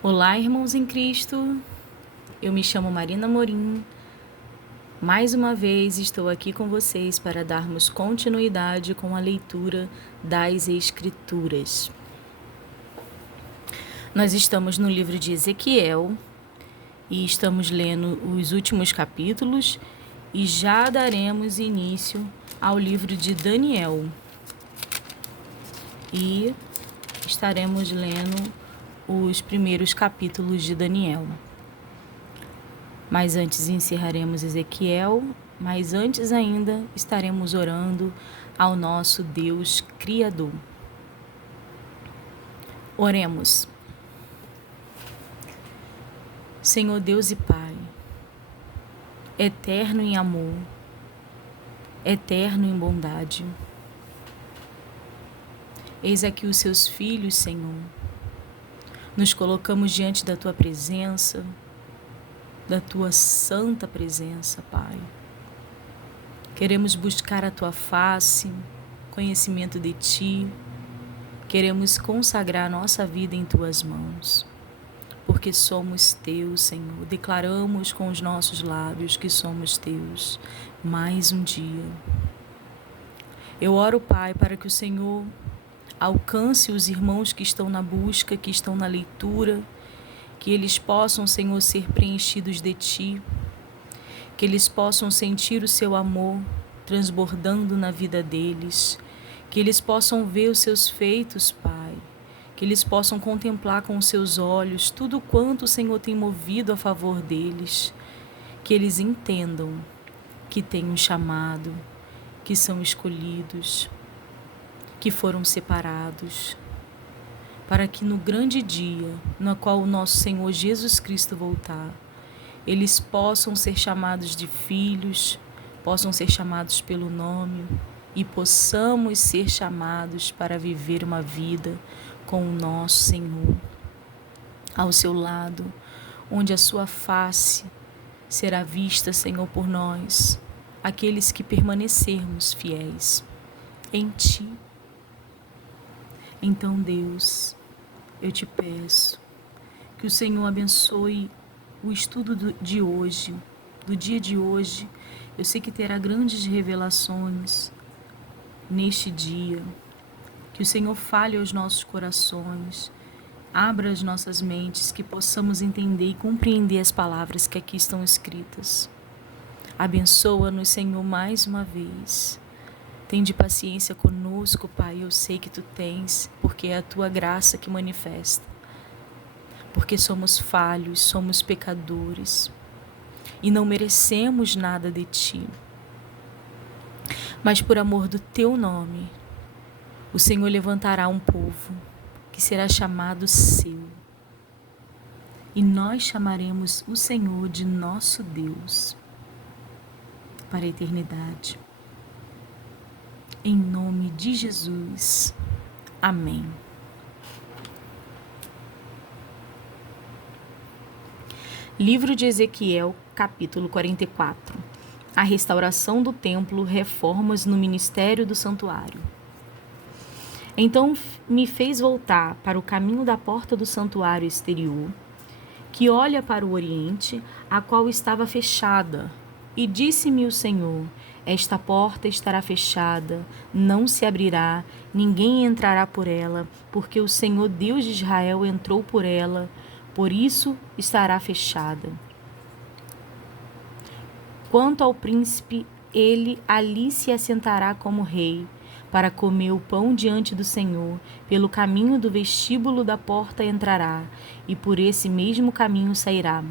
Olá, irmãos em Cristo. Eu me chamo Marina Morim. Mais uma vez estou aqui com vocês para darmos continuidade com a leitura das Escrituras. Nós estamos no livro de Ezequiel e estamos lendo os últimos capítulos e já daremos início ao livro de Daniel. E estaremos lendo os primeiros capítulos de Daniel. Mas antes encerraremos Ezequiel, mas antes ainda estaremos orando ao nosso Deus Criador. Oremos. Senhor Deus e Pai, eterno em amor, eterno em bondade, eis aqui os seus filhos, Senhor. Nos colocamos diante da Tua presença, da Tua santa presença, Pai. Queremos buscar a Tua face, conhecimento de Ti. Queremos consagrar nossa vida em Tuas mãos, porque somos Teus, Senhor. Declaramos com os nossos lábios que somos Teus mais um dia. Eu oro, Pai, para que o Senhor alcance os irmãos que estão na busca, que estão na leitura, que eles possam, Senhor, ser preenchidos de Ti, que eles possam sentir o Seu amor transbordando na vida deles, que eles possam ver os Seus feitos, Pai, que eles possam contemplar com os seus olhos tudo quanto o Senhor tem movido a favor deles, que eles entendam que têm um chamado, que são escolhidos, que foram separados, para que no grande dia, no qual o nosso Senhor Jesus Cristo voltar, eles possam ser chamados de filhos, possam ser chamados pelo nome e possamos ser chamados para viver uma vida com o nosso Senhor ao seu lado, onde a sua face será vista, Senhor, por nós, aqueles que permanecermos fiéis em Ti. Então, Deus, eu te peço que o Senhor abençoe o estudo de hoje, do dia de hoje. Eu sei que terá grandes revelações neste dia. Que o Senhor fale aos nossos corações, abra as nossas mentes, que possamos entender e compreender as palavras que aqui estão escritas. Abençoa-nos, Senhor, mais uma vez. Tende paciência conosco, Pai, eu sei que Tu tens, porque é a Tua graça que manifesta. Porque somos falhos, somos pecadores e não merecemos nada de Ti. Mas por amor do Teu nome, o Senhor levantará um povo que será chamado seu. E nós chamaremos o Senhor de nosso Deus para a eternidade. Em nome de Jesus. Amém. Livro de Ezequiel, capítulo 44. A restauração do templo, reformas no ministério do santuário. Então me fez voltar para o caminho da porta do santuário exterior, que olha para o oriente, a qual estava fechada. E disse-me o Senhor: esta porta estará fechada, não se abrirá, ninguém entrará por ela, porque o Senhor Deus de Israel entrou por ela, por isso estará fechada. Quanto ao príncipe, ele ali se assentará como rei, para comer o pão diante do Senhor. Pelo caminho do vestíbulo da porta entrará, e por esse mesmo caminho sairá.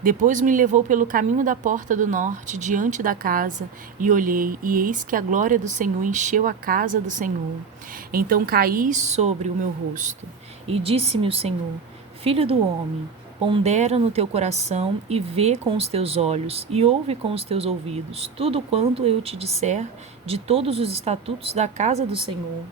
Depois me levou pelo caminho da porta do norte, diante da casa, e olhei, e eis que a glória do Senhor encheu a casa do Senhor. Então caí sobre o meu rosto, e disse-me o Senhor: Filho do homem, pondera no teu coração, e vê com os teus olhos, e ouve com os teus ouvidos, tudo quanto eu te disser de todos os estatutos da casa do Senhor,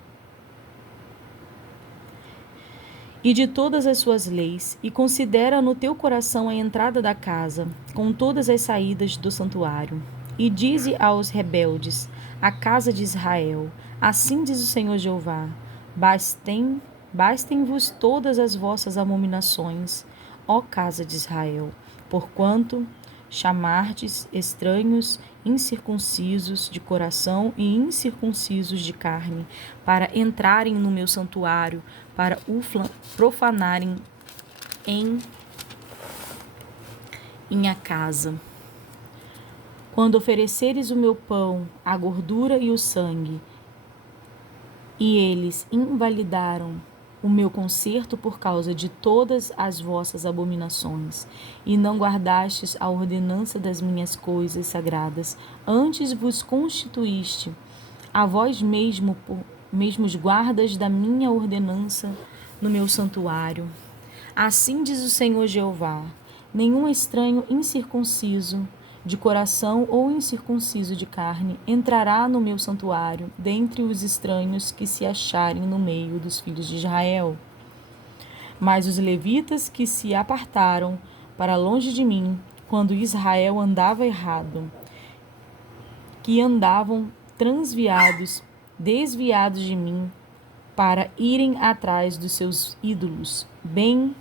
e de todas as suas leis, e considera no teu coração a entrada da casa, com todas as saídas do santuário. E dize aos rebeldes, a casa de Israel: assim diz o Senhor Jeová: Bastem-vos todas as vossas abominações, ó casa de Israel, porquanto chamardes estranhos incircuncisos de coração e incircuncisos de carne, para entrarem no meu santuário, para o profanarem em minha casa. Quando ofereceres o meu pão, a gordura e o sangue, e eles invalidaram o meu concerto por causa de todas as vossas abominações, e não guardastes a ordenança das minhas coisas sagradas, antes vos constituíste a vós mesmos guardas da minha ordenança no meu santuário. Assim diz o Senhor Jeová: nenhum estranho incircunciso de coração ou incircunciso de carne entrará no meu santuário, dentre os estranhos que se acharem no meio dos filhos de Israel. Mas os levitas que se apartaram para longe de mim, quando Israel andava errado, que andavam desviados de mim, para irem atrás dos seus ídolos, bem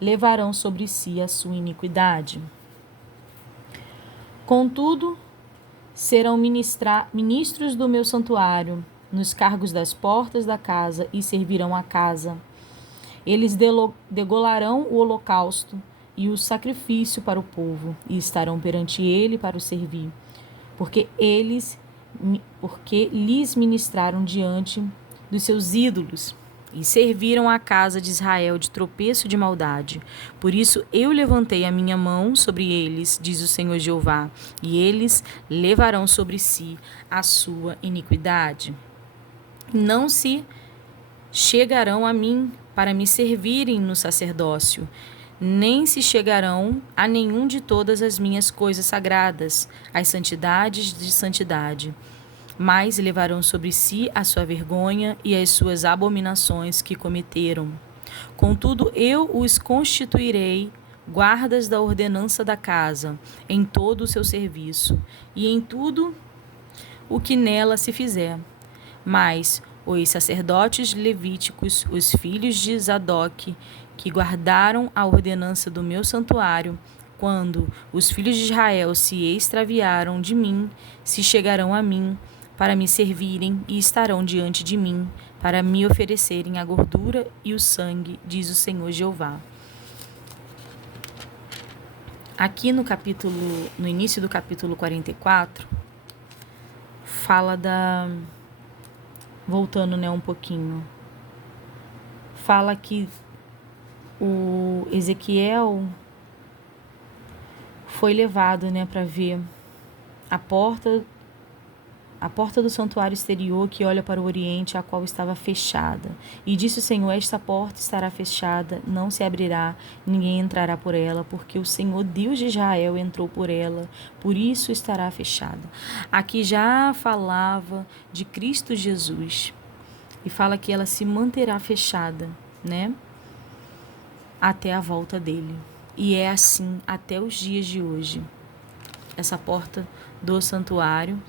levarão sobre si a sua iniquidade. Contudo, serão ministros do meu santuário, nos cargos das portas da casa, e servirão a casa. Eles degolarão o holocausto e o sacrifício para o povo, e estarão perante ele para o servir, porque lhes ministraram diante dos seus ídolos, e serviram a casa de Israel de tropeço e de maldade. Por isso eu levantei a minha mão sobre eles, diz o Senhor Jeová, e eles levarão sobre si a sua iniquidade. Não se chegarão a mim para me servirem no sacerdócio, nem se chegarão a nenhum de todas as minhas coisas sagradas, as santidades de santidade, mas levarão sobre si a sua vergonha e as suas abominações que cometeram. Contudo, eu os constituirei guardas da ordenança da casa, em todo o seu serviço, e em tudo o que nela se fizer. Mas os sacerdotes levíticos, os filhos de Zadok, que guardaram a ordenança do meu santuário, quando os filhos de Israel se extraviaram de mim, se chegarão a mim para me servirem e estarão diante de mim para me oferecerem a gordura e o sangue, diz o Senhor Jeová. Aqui no início do capítulo 44, fala voltando, um pouquinho, fala que o Ezequiel foi levado, para ver a porta do santuário exterior que olha para o oriente, a qual estava fechada. E disse o Senhor: esta porta estará fechada, não se abrirá, ninguém entrará por ela, porque o Senhor Deus de Israel entrou por ela, por isso estará fechada. Aqui já falava de Cristo Jesus, e fala que ela se manterá fechada, até a volta dele. E é assim até os dias de hoje. Essa porta do santuário,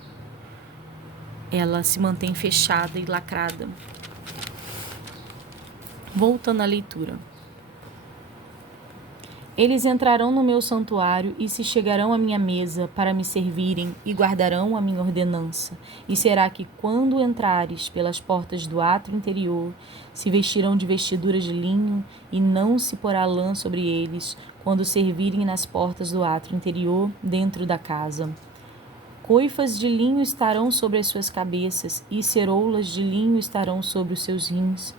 ela se mantém fechada e lacrada. Voltando à leitura. Eles entrarão no meu santuário e se chegarão à minha mesa para me servirem e guardarão a minha ordenança. E será que quando entrares pelas portas do átrio interior, se vestirão de vestiduras de linho e não se porá lã sobre eles, quando servirem nas portas do átrio interior dentro da casa. Coifas de linho estarão sobre as suas cabeças, e ceroulas de linho estarão sobre os seus rins.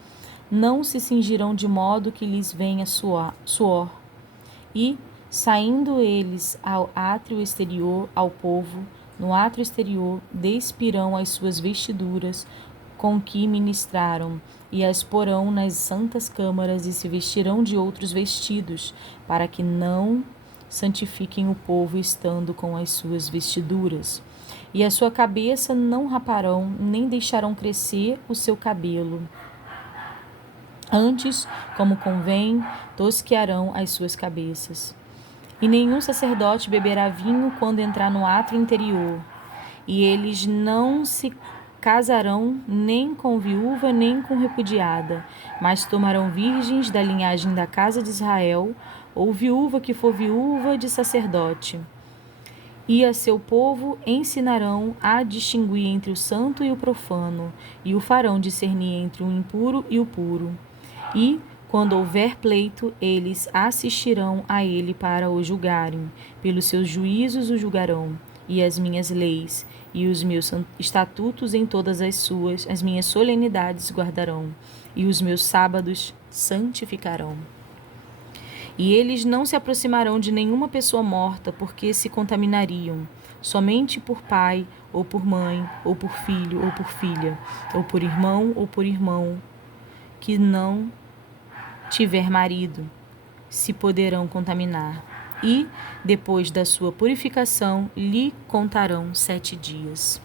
Não se cingirão de modo que lhes venha suor. E, saindo eles ao átrio exterior, ao povo, no átrio exterior, despirão as suas vestiduras com que ministraram, e as porão nas santas câmaras, e se vestirão de outros vestidos, para que não santifiquem o povo estando com as suas vestiduras. E a sua cabeça não raparão, nem deixarão crescer o seu cabelo. Antes, como convém, tosquearão as suas cabeças. E nenhum sacerdote beberá vinho quando entrar no átrio interior, e eles não se casarão nem com viúva nem com repudiada, mas tomarão virgens da linhagem da casa de Israel, ou viúva que for viúva de sacerdote. E a seu povo ensinarão a distinguir entre o santo e o profano, e o farão discernir entre o impuro e o puro. E, quando houver pleito, eles assistirão a ele para o julgarem. Pelos seus juízos o julgarão, e as minhas leis e os meus estatutos em todas as minhas solenidades guardarão, e os meus sábados santificarão. E eles não se aproximarão de nenhuma pessoa morta, porque se contaminariam, somente por pai, ou por mãe, ou por filho, ou por filha, ou por irmão, que não tiver marido, se poderão contaminar. E, depois da sua purificação, lhe contarão 7 dias.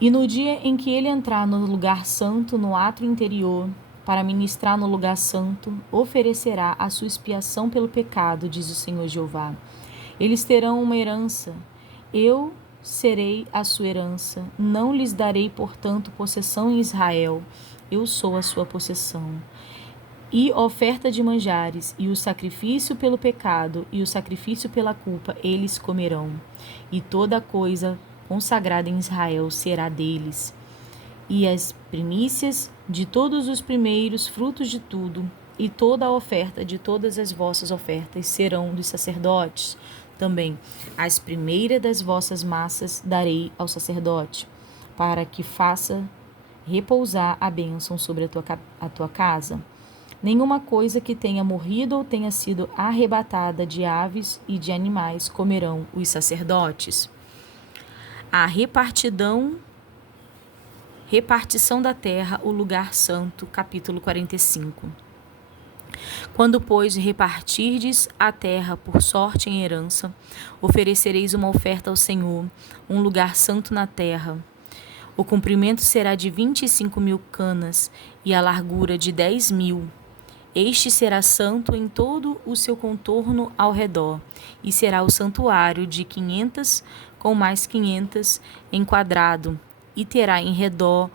E no dia em que ele entrar no lugar santo, no átrio interior, para ministrar no lugar santo, oferecerá a sua expiação pelo pecado, diz o Senhor Jeová. Eles terão uma herança, eu serei a sua herança, não lhes darei, portanto, possessão em Israel, eu sou a sua possessão. E oferta de manjares, e o sacrifício pelo pecado, e o sacrifício pela culpa, eles comerão. E toda coisa consagrada em Israel será deles. E as primícias de todos os primeiros frutos de tudo, e toda a oferta de todas as vossas ofertas serão dos sacerdotes. Também as primeiras das vossas massas darei ao sacerdote, para que faça repousar a bênção sobre a tua casa. Nenhuma coisa que tenha morrido ou tenha sido arrebatada de aves e de animais comerão os sacerdotes. A repartição da terra, o lugar santo, capítulo 45. Quando, pois, repartirdes a terra por sorte em herança, oferecereis uma oferta ao Senhor, um lugar santo na terra. O comprimento será de 25.000 canas e a largura de 10.000. Este será santo em todo o seu contorno ao redor, e será o santuário de 500 com mais 500 enquadrado, e terá em redor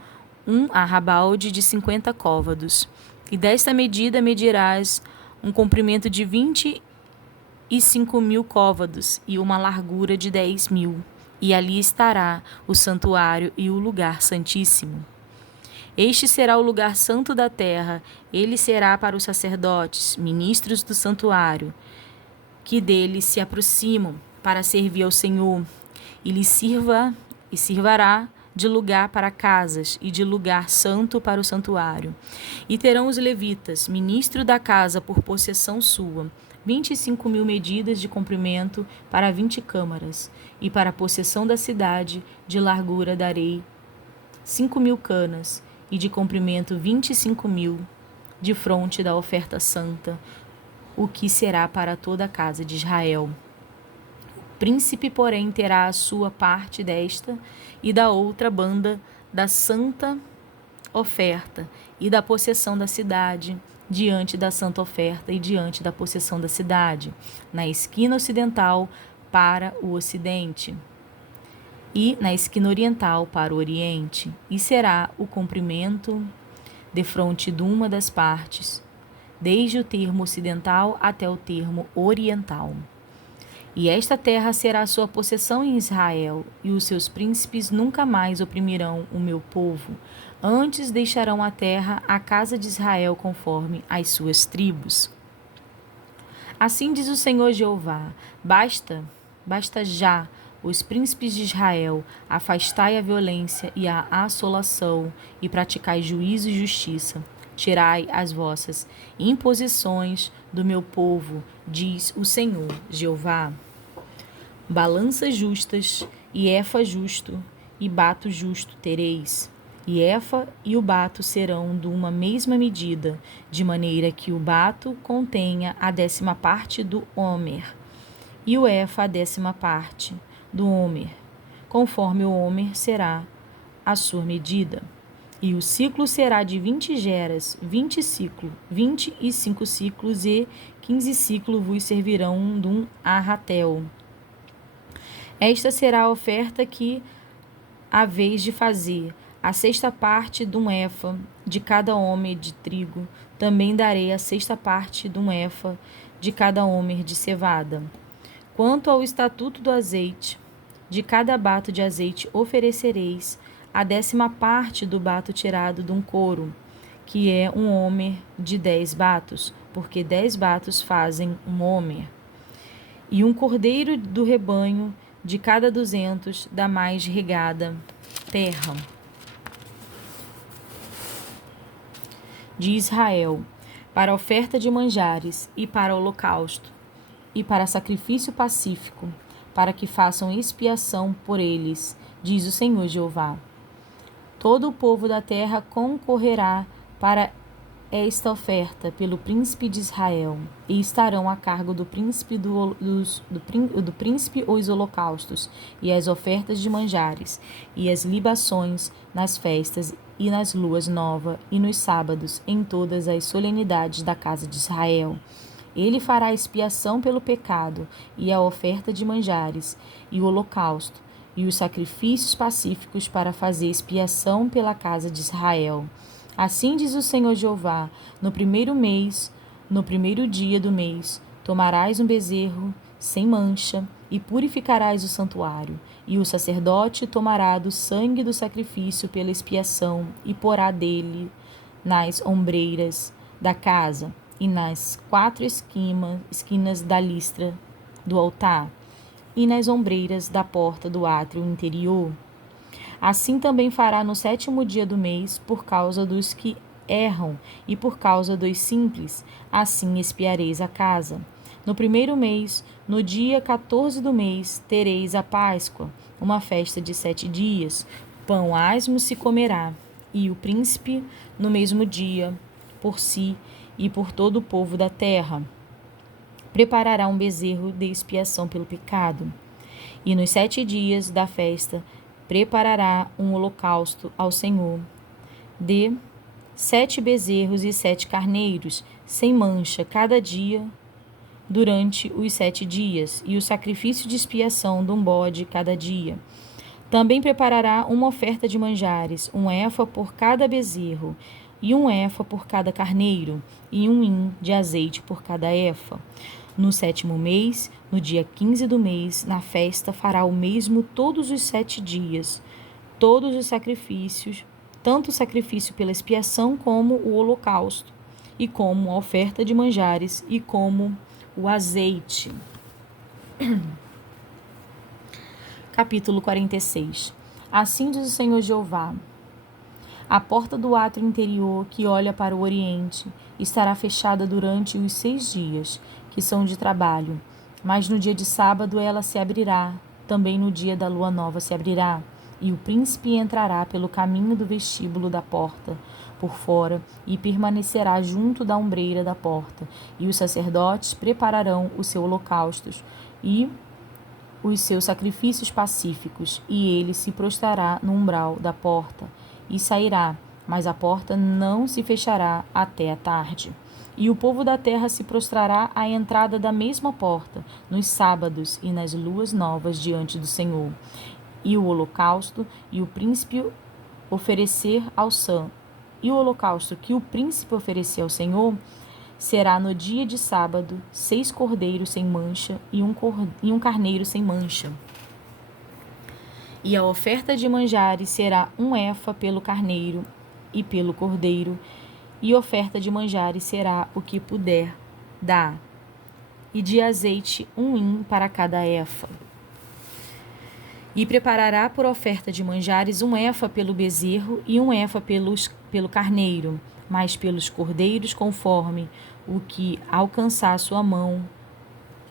um arrabalde de 50 côvados. E desta medida medirás um comprimento de 25.000 côvados e uma largura de 10.000. E ali estará o santuário e o lugar santíssimo. Este será o lugar santo da terra, ele será para os sacerdotes, ministros do santuário, que dele se aproximam para servir ao Senhor, e lhe sirvará de lugar para casas e de lugar santo para o santuário. E terão os levitas, ministro da casa por possessão sua, 25.000 medidas de comprimento para 20 câmaras, e para a possessão da cidade, de largura darei 5.000 canas, e de comprimento 25.000, de fronte da oferta santa, o que será para toda a casa de Israel. O príncipe, porém, terá a sua parte desta e da outra banda da santa oferta e da possessão da cidade, diante da santa oferta e diante da possessão da cidade, na esquina ocidental para o ocidente, e na esquina oriental para o oriente, e será o comprimento defronte de uma das partes, desde o termo ocidental até o termo oriental. E esta terra será a sua possessão em Israel, e os seus príncipes nunca mais oprimirão o meu povo, antes deixarão a terra à casa de Israel conforme as suas tribos. Assim diz o Senhor Jeová: basta já, os príncipes de Israel, afastai a violência e a assolação, e praticai juízo e justiça. Tirai as vossas imposições do meu povo, diz o Senhor Jeová. Balanças justas, e efa justo, e bato justo tereis. E efa e o bato serão de uma mesma medida, de maneira que o bato contenha a 10ª parte do homer, e o efa a 10ª parte do homer, conforme o homer será a sua medida. E o ciclo será de 20 geras, 20 ciclos, 25 ciclos, e 15 ciclos vos servirão de um arratel. Esta será a oferta que haveis de fazer: a sexta parte de um efa de cada homer de trigo. Também darei a sexta parte de um efa de cada homer de cevada. Quanto ao estatuto do azeite, de cada bato de azeite oferecereis a 10ª parte do bato tirado de um coro, que é um homer de 10 batos, porque 10 batos fazem um homer. E um cordeiro do rebanho de cada 200 da mais regada terra de Israel, para oferta de manjares e para holocausto, e para sacrifício pacífico, para que façam expiação por eles, diz o Senhor Jeová. Todo o povo da terra concorrerá para esta oferta pelo príncipe de Israel, e estarão a cargo do príncipe do príncipe os holocaustos, e as ofertas de manjares, e as libações nas festas e nas luas novas, e nos sábados, em todas as solenidades da casa de Israel. Ele fará expiação pelo pecado, e a oferta de manjares, e o holocausto, e os sacrifícios pacíficos para fazer expiação pela casa de Israel. Assim diz o Senhor Jeová: no primeiro mês, no primeiro dia do mês, tomarás um bezerro sem mancha e purificarás o santuário. E o sacerdote tomará do sangue do sacrifício pela expiação e porá dele nas ombreiras da casa e nas 4 esquinas da listra do altar e nas ombreiras da porta do átrio interior. Assim também fará no 7º dia do mês, por causa dos que erram e por causa dos simples. Assim expiareis a casa. No primeiro mês, no dia 14 do mês, tereis a Páscoa, uma festa de 7 dias. Pão asmo se comerá, e o príncipe no mesmo dia, por si e por todo o povo da terra. Preparará um bezerro de expiação pelo pecado. E nos 7 dias da festa, preparará um holocausto ao Senhor de 7 bezerros e 7 carneiros, sem mancha, cada dia, durante os 7 dias, e o sacrifício de expiação de um bode cada dia. Também preparará uma oferta de manjares, um efa por cada bezerro, e um efa por cada carneiro, e um hin de azeite por cada efa. No 7º mês, no dia 15 do mês, na festa, fará o mesmo todos os 7 dias, todos os sacrifícios, tanto o sacrifício pela expiação como o holocausto, e como a oferta de manjares, e como o azeite. Capítulo 46. Assim diz o Senhor Jeová: a porta do átrio interior, que olha para o oriente, estará fechada durante os 6 dias, que são de trabalho, mas no dia de sábado ela se abrirá, também no dia da lua nova se abrirá, e o príncipe entrará pelo caminho do vestíbulo da porta, por fora, e permanecerá junto da ombreira da porta, e os sacerdotes prepararão os seus holocaustos e os seus sacrifícios pacíficos, e ele se prostrará no umbral da porta, e sairá, mas a porta não se fechará até a tarde. E o povo da terra se prostrará à entrada da mesma porta, nos sábados e nas luas novas diante do Senhor. E o holocausto e o príncipe oferecer ao santo, e o holocausto que o príncipe oferecer ao Senhor será no dia de sábado 6 cordeiros sem mancha e um carneiro sem mancha. E a oferta de manjares será um efa pelo carneiro e pelo cordeiro, e oferta de manjares será o que puder dar, e de azeite um hin para cada efa. E preparará por oferta de manjares um efa pelo bezerro e um efa pelo carneiro, mas pelos cordeiros conforme o que alcançar sua mão,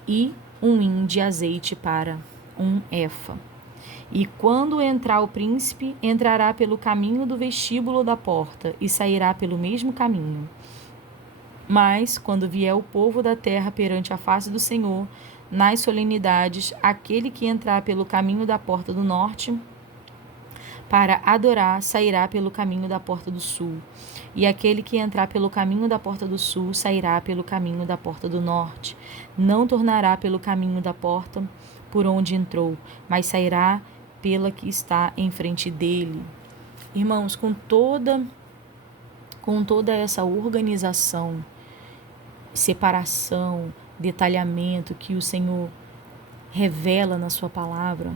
e um hin de azeite para um efa. E quando entrar o príncipe, entrará pelo caminho do vestíbulo da porta e sairá pelo mesmo caminho. Mas, quando vier o povo da terra perante a face do Senhor, nas solenidades, aquele que entrar pelo caminho da porta do norte para adorar, sairá pelo caminho da porta do sul. E aquele que entrar pelo caminho da porta do sul, sairá pelo caminho da porta do norte. Não tornará pelo caminho da porta, por onde entrou, mas sairá pela que está em frente dele. Irmãos, com toda essa organização, separação, detalhamento que o Senhor revela na sua palavra,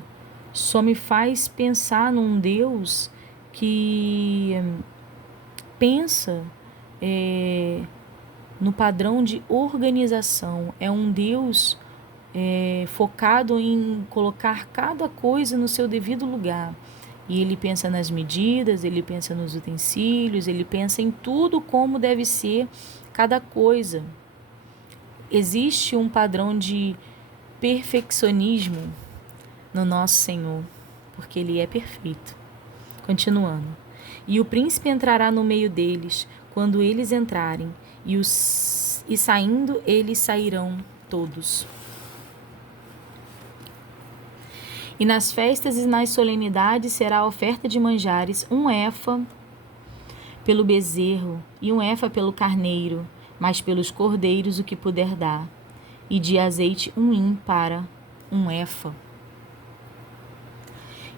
só me faz pensar num Deus que pensa no padrão de organização. É um Deus focado em colocar cada coisa no seu devido lugar. E ele pensa nas medidas, ele pensa nos utensílios, ele pensa em tudo como deve ser cada coisa. Existe um padrão de perfeccionismo no nosso Senhor, porque ele é perfeito. Continuando. E o príncipe entrará no meio deles, quando eles entrarem, e saindo, eles sairão todos. E nas festas e nas solenidades será a oferta de manjares 1 éfa pelo bezerro e 1 éfa pelo carneiro, mas pelos cordeiros o que puder dar, e de azeite 1 hin para 1 éfa.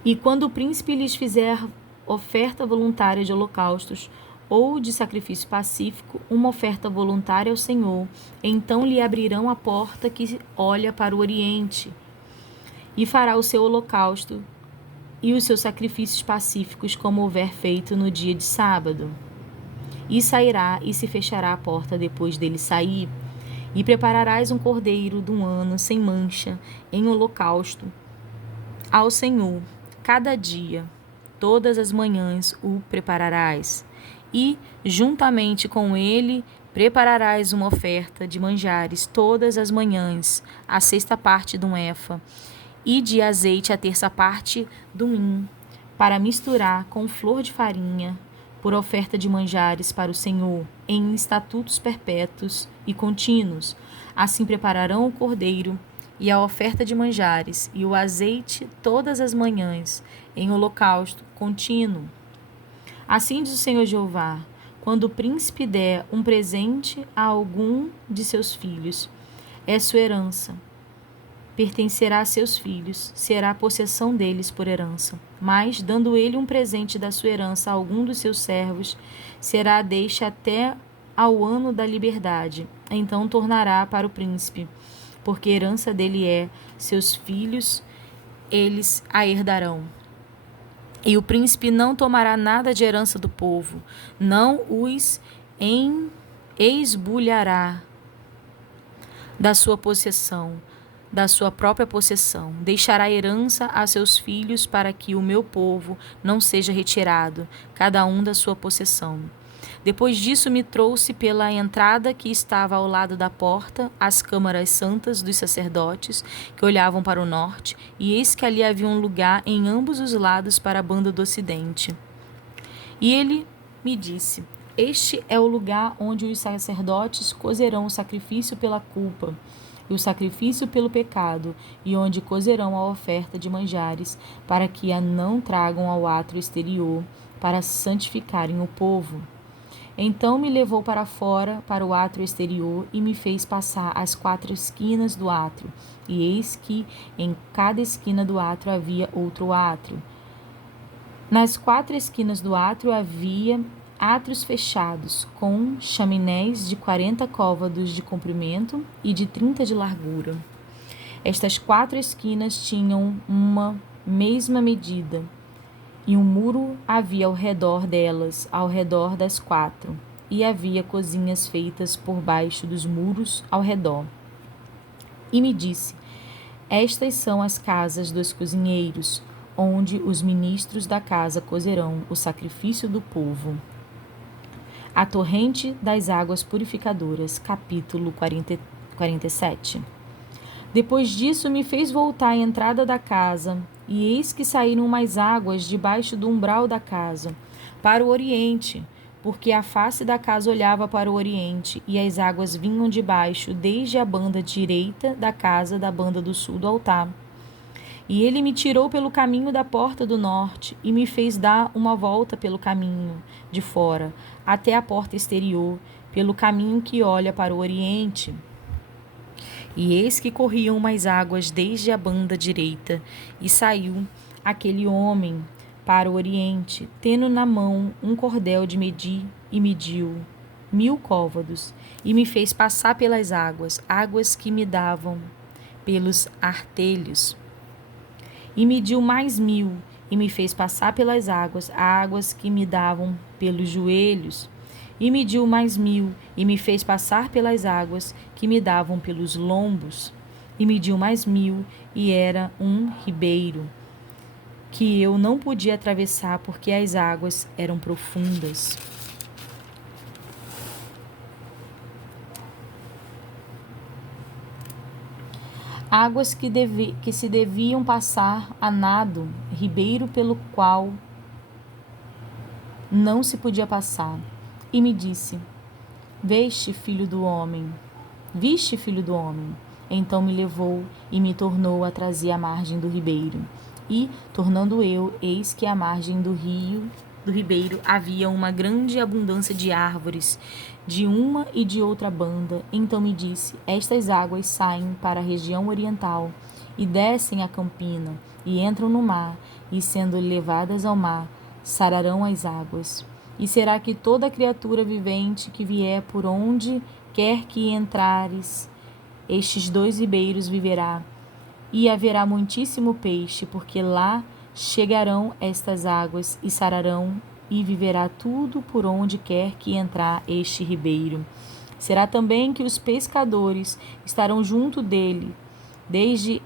E quando o príncipe lhes fizer oferta voluntária de holocaustos ou de sacrifício pacífico, uma oferta voluntária ao Senhor, então lhe abrirão a porta que olha para o oriente, e fará o seu holocausto e os seus sacrifícios pacíficos como houver feito no dia de sábado. E sairá e se fechará a porta depois dele sair, e prepararás um cordeiro de 1 ano sem mancha em holocausto ao Senhor. Cada dia, todas as manhãs o prepararás, e juntamente com ele prepararás uma oferta de manjares todas as manhãs, a 6ª parte de 1 éfa, e de azeite a 1/3 parte de 1 hin, para misturar com flor de farinha, por oferta de manjares para o Senhor, em estatutos perpétuos e contínuos. Assim prepararão o cordeiro e a oferta de manjares e o azeite todas as manhãs, em holocausto contínuo. Assim diz o Senhor Jeová: quando o príncipe der um presente a algum de seus filhos, é sua herança, pertencerá a seus filhos, será possessão deles por herança. Mas, dando ele um presente da sua herança a algum dos seus servos, será deixa até ao ano da liberdade. Então tornará para o príncipe, porque herança dele é, seus filhos, eles a herdarão. E o príncipe não tomará nada de herança do povo, não os esbulhará da sua possessão, da sua própria possessão. Deixará herança a seus filhos para que o meu povo não seja retirado, cada um da sua possessão. Depois disso me trouxe pela entrada que estava ao lado da porta as câmaras santas dos sacerdotes que olhavam para o norte, e eis que ali havia um lugar em ambos os lados para a banda do ocidente. E ele me disse: este é o lugar onde os sacerdotes cozerão o sacrifício pela culpa e o sacrifício pelo pecado, e onde cozerão a oferta de manjares, para que a não tragam ao átrio exterior, para santificarem o povo. Então me levou para fora, para o átrio exterior, e me fez passar as 4 esquinas do átrio. E eis que em cada esquina do átrio havia outro átrio. Nas 4 esquinas do átrio havia átrios fechados, com chaminés de 40 côvados de comprimento e de 30 de largura. Estas 4 esquinas tinham uma mesma medida, e um muro havia ao redor delas, ao redor das 4, e havia cozinhas feitas por baixo dos muros ao redor. E me disse: estas são as casas dos cozinheiros, onde os ministros da casa cozerão o sacrifício do povo. A torrente das águas purificadoras, capítulo 47. Depois disso me fez voltar à entrada da casa, e eis que saíram umas águas debaixo do umbral da casa, para o oriente, porque a face da casa olhava para o oriente, e as águas vinham de baixo, desde a banda direita da casa, da banda do sul do altar. E ele me tirou pelo caminho da porta do norte, e me fez dar uma volta pelo caminho de fora, até a porta exterior, pelo caminho que olha para o oriente. E eis que corriam mais águas desde a banda direita, e saiu aquele homem para o oriente, tendo na mão um cordel de medir, e mediu 1000 côvados, e me fez passar pelas águas, águas que me davam pelos artelhos. E mediu mais 1000, e me fez passar pelas águas, águas que me davam pelos joelhos. E mediu mais 1000, e me fez passar pelas águas que me davam pelos lombos. E mediu mais 1000, e era um ribeiro, que eu não podia atravessar, porque as águas eram profundas. Águas que se deviam passar a nado, ribeiro pelo qual não se podia passar. E me disse: Viste, filho do homem? Então me levou e me tornou a trazer à margem do ribeiro. E, tornando eu, eis que à margem do ribeiro havia uma grande abundância de árvores, de uma e de outra banda. Então me disse: Estas águas saem para a região oriental, e descem a campina, e entram no mar, e sendo levadas ao mar, sararão as águas. E será que toda criatura vivente que vier por onde quer que entrares, estes 2 ribeiros viverá, e haverá muitíssimo peixe, porque lá chegarão estas águas, e sararão, e viverá tudo por onde quer que entrar este ribeiro. Será também que os pescadores estarão junto dele, desde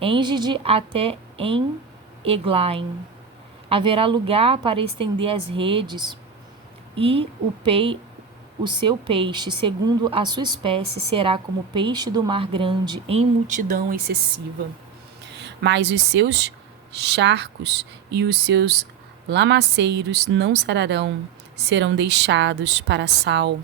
Engide até em Eglaim. Haverá lugar para estender as redes, e o seu peixe, segundo a sua espécie, será como peixe do mar grande, em multidão excessiva. Mas os seus charcos e os seus lamaceiros não sararão, serão deixados para sal.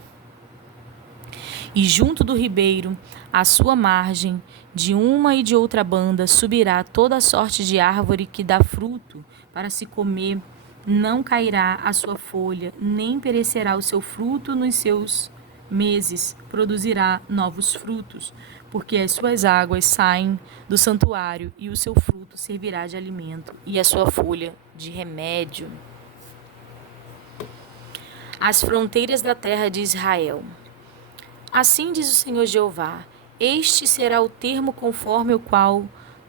E junto do ribeiro, à sua margem, de uma e de outra banda, subirá toda a sorte de árvore que dá fruto para se comer. Não cairá a sua folha, nem perecerá o seu fruto nos seus meses, produzirá novos frutos, porque as suas águas saem do santuário, e o seu fruto servirá de alimento, e a sua folha de remédio. As fronteiras da terra de Israel. Assim diz o Senhor Jeová: Este será o termo conforme o qual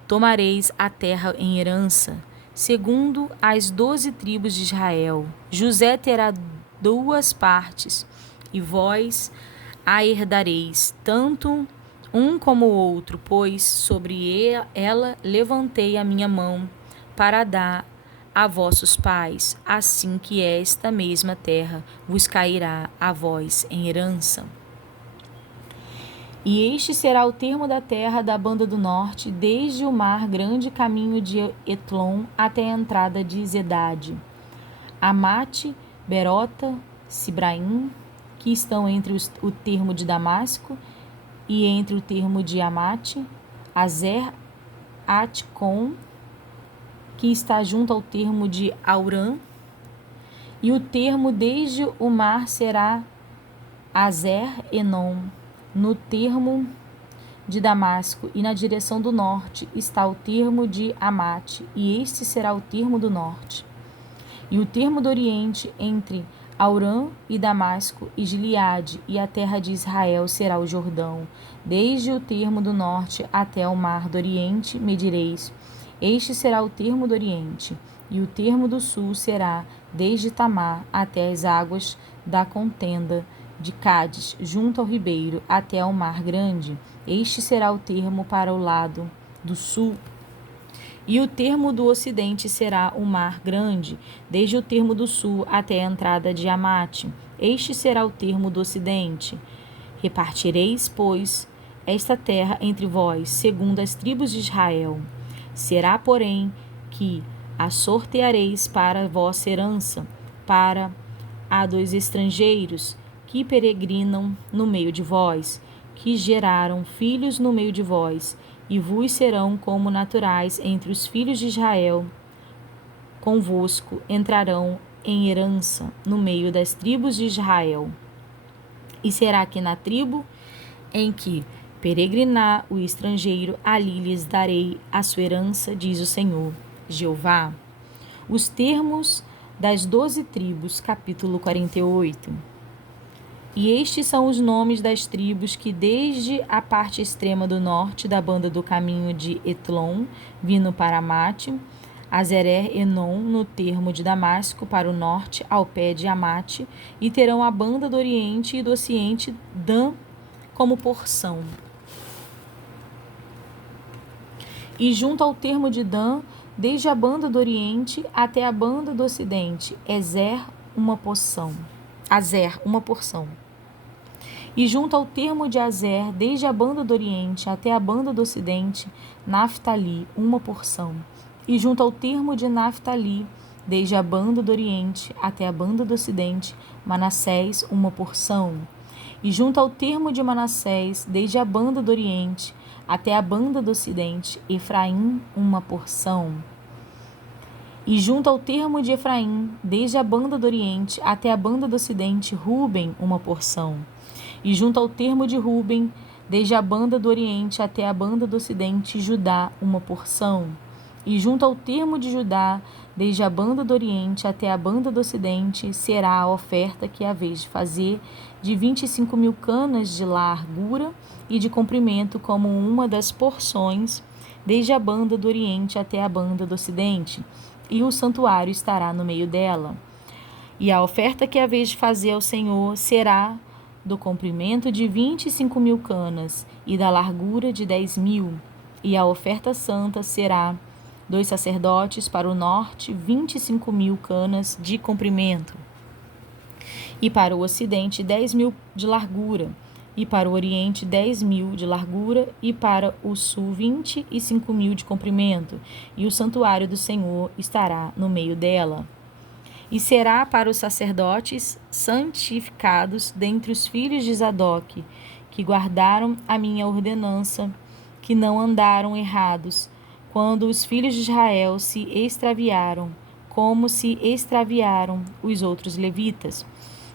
tomareis a terra em herança, segundo as 12 tribos de Israel. José terá 2 partes, e vós a herdareis, tanto um como o outro, pois sobre ela levantei a minha mão para dar a vossos pais, assim que esta mesma terra vos cairá a vós em herança. E este será o termo da terra da banda do norte, desde o mar grande caminho de Etlon até a entrada de Zedade. Amate, Berota, Sibraim, que estão entre o termo de Damasco e entre o termo de Amate, Azer Atcom, que está junto ao termo de Aurã, e o termo desde o mar será Azer Enon. No termo de Damasco e na direção do norte está o termo de Amate, e este será o termo do norte. E o termo do oriente entre Aurã e Damasco e Gileade e a terra de Israel será o Jordão. Desde o termo do norte até o mar do oriente medireis. Este será o termo do oriente. E o termo do sul será desde Tamar até as águas da contenda de Cádiz, junto ao ribeiro, até ao mar grande. Este será o termo para o lado do sul. E o termo do ocidente será o mar grande, desde o termo do sul até a entrada de Amate. Este será o termo do ocidente. Repartireis, pois, esta terra entre vós, segundo as tribos de Israel. Será, porém, que a sorteareis para a vossa herança, para a dos estrangeiros que peregrinam no meio de vós, que geraram filhos no meio de vós, e vos serão como naturais entre os filhos de Israel. Convosco entrarão em herança no meio das tribos de Israel. E será que na tribo em que Peregrinar o estrangeiro, ali lhes darei a sua herança, diz o Senhor, Jeová. Os termos das 12 tribos, capítulo 48. E estes são os nomes das tribos que desde a parte extrema do norte da banda do caminho de Etlon, vindo para Amate, a Zerer-Enon, no termo de Damasco, para o norte, ao pé de Amate, e terão a banda do oriente e do ocidente Dan como porção. E junto ao termo de Dan, desde a banda do oriente até a banda do ocidente, Azer, uma porção. E junto ao termo de Azer, desde a banda do oriente até a banda do ocidente, Naftali, uma porção. E junto ao termo de Naftali, desde a banda do oriente até a banda do ocidente, Manassés, uma porção. E junto ao termo de Manassés, desde a banda do oriente até a banda do ocidente, Efraim, uma porção. E junto ao termo de Efraim, desde a banda do oriente até a banda do ocidente, Ruben, uma porção. E junto ao termo de Ruben, desde a banda do oriente até a banda do ocidente, Judá, uma porção. E junto ao termo de Judá, desde a banda do oriente até a banda do ocidente, será a oferta que haveis de fazer de 25.000 canas de largura e de comprimento, como uma das porções, desde a banda do oriente até a banda do ocidente, e o santuário estará no meio dela. E a oferta que haveis de fazer ao Senhor será do comprimento de 25.000 canas e da largura de 10.000, e a oferta santa será 2 sacerdotes para o norte, 25.000 canas de comprimento, e para o ocidente 10.000 de largura, e para o oriente 10.000 de largura, e para o sul 25.000 de comprimento, e o santuário do Senhor estará no meio dela. E será para os sacerdotes santificados dentre os filhos de Zadok, que guardaram a minha ordenança, que não andaram errados, quando os filhos de Israel se extraviaram, como se extraviaram os outros levitas.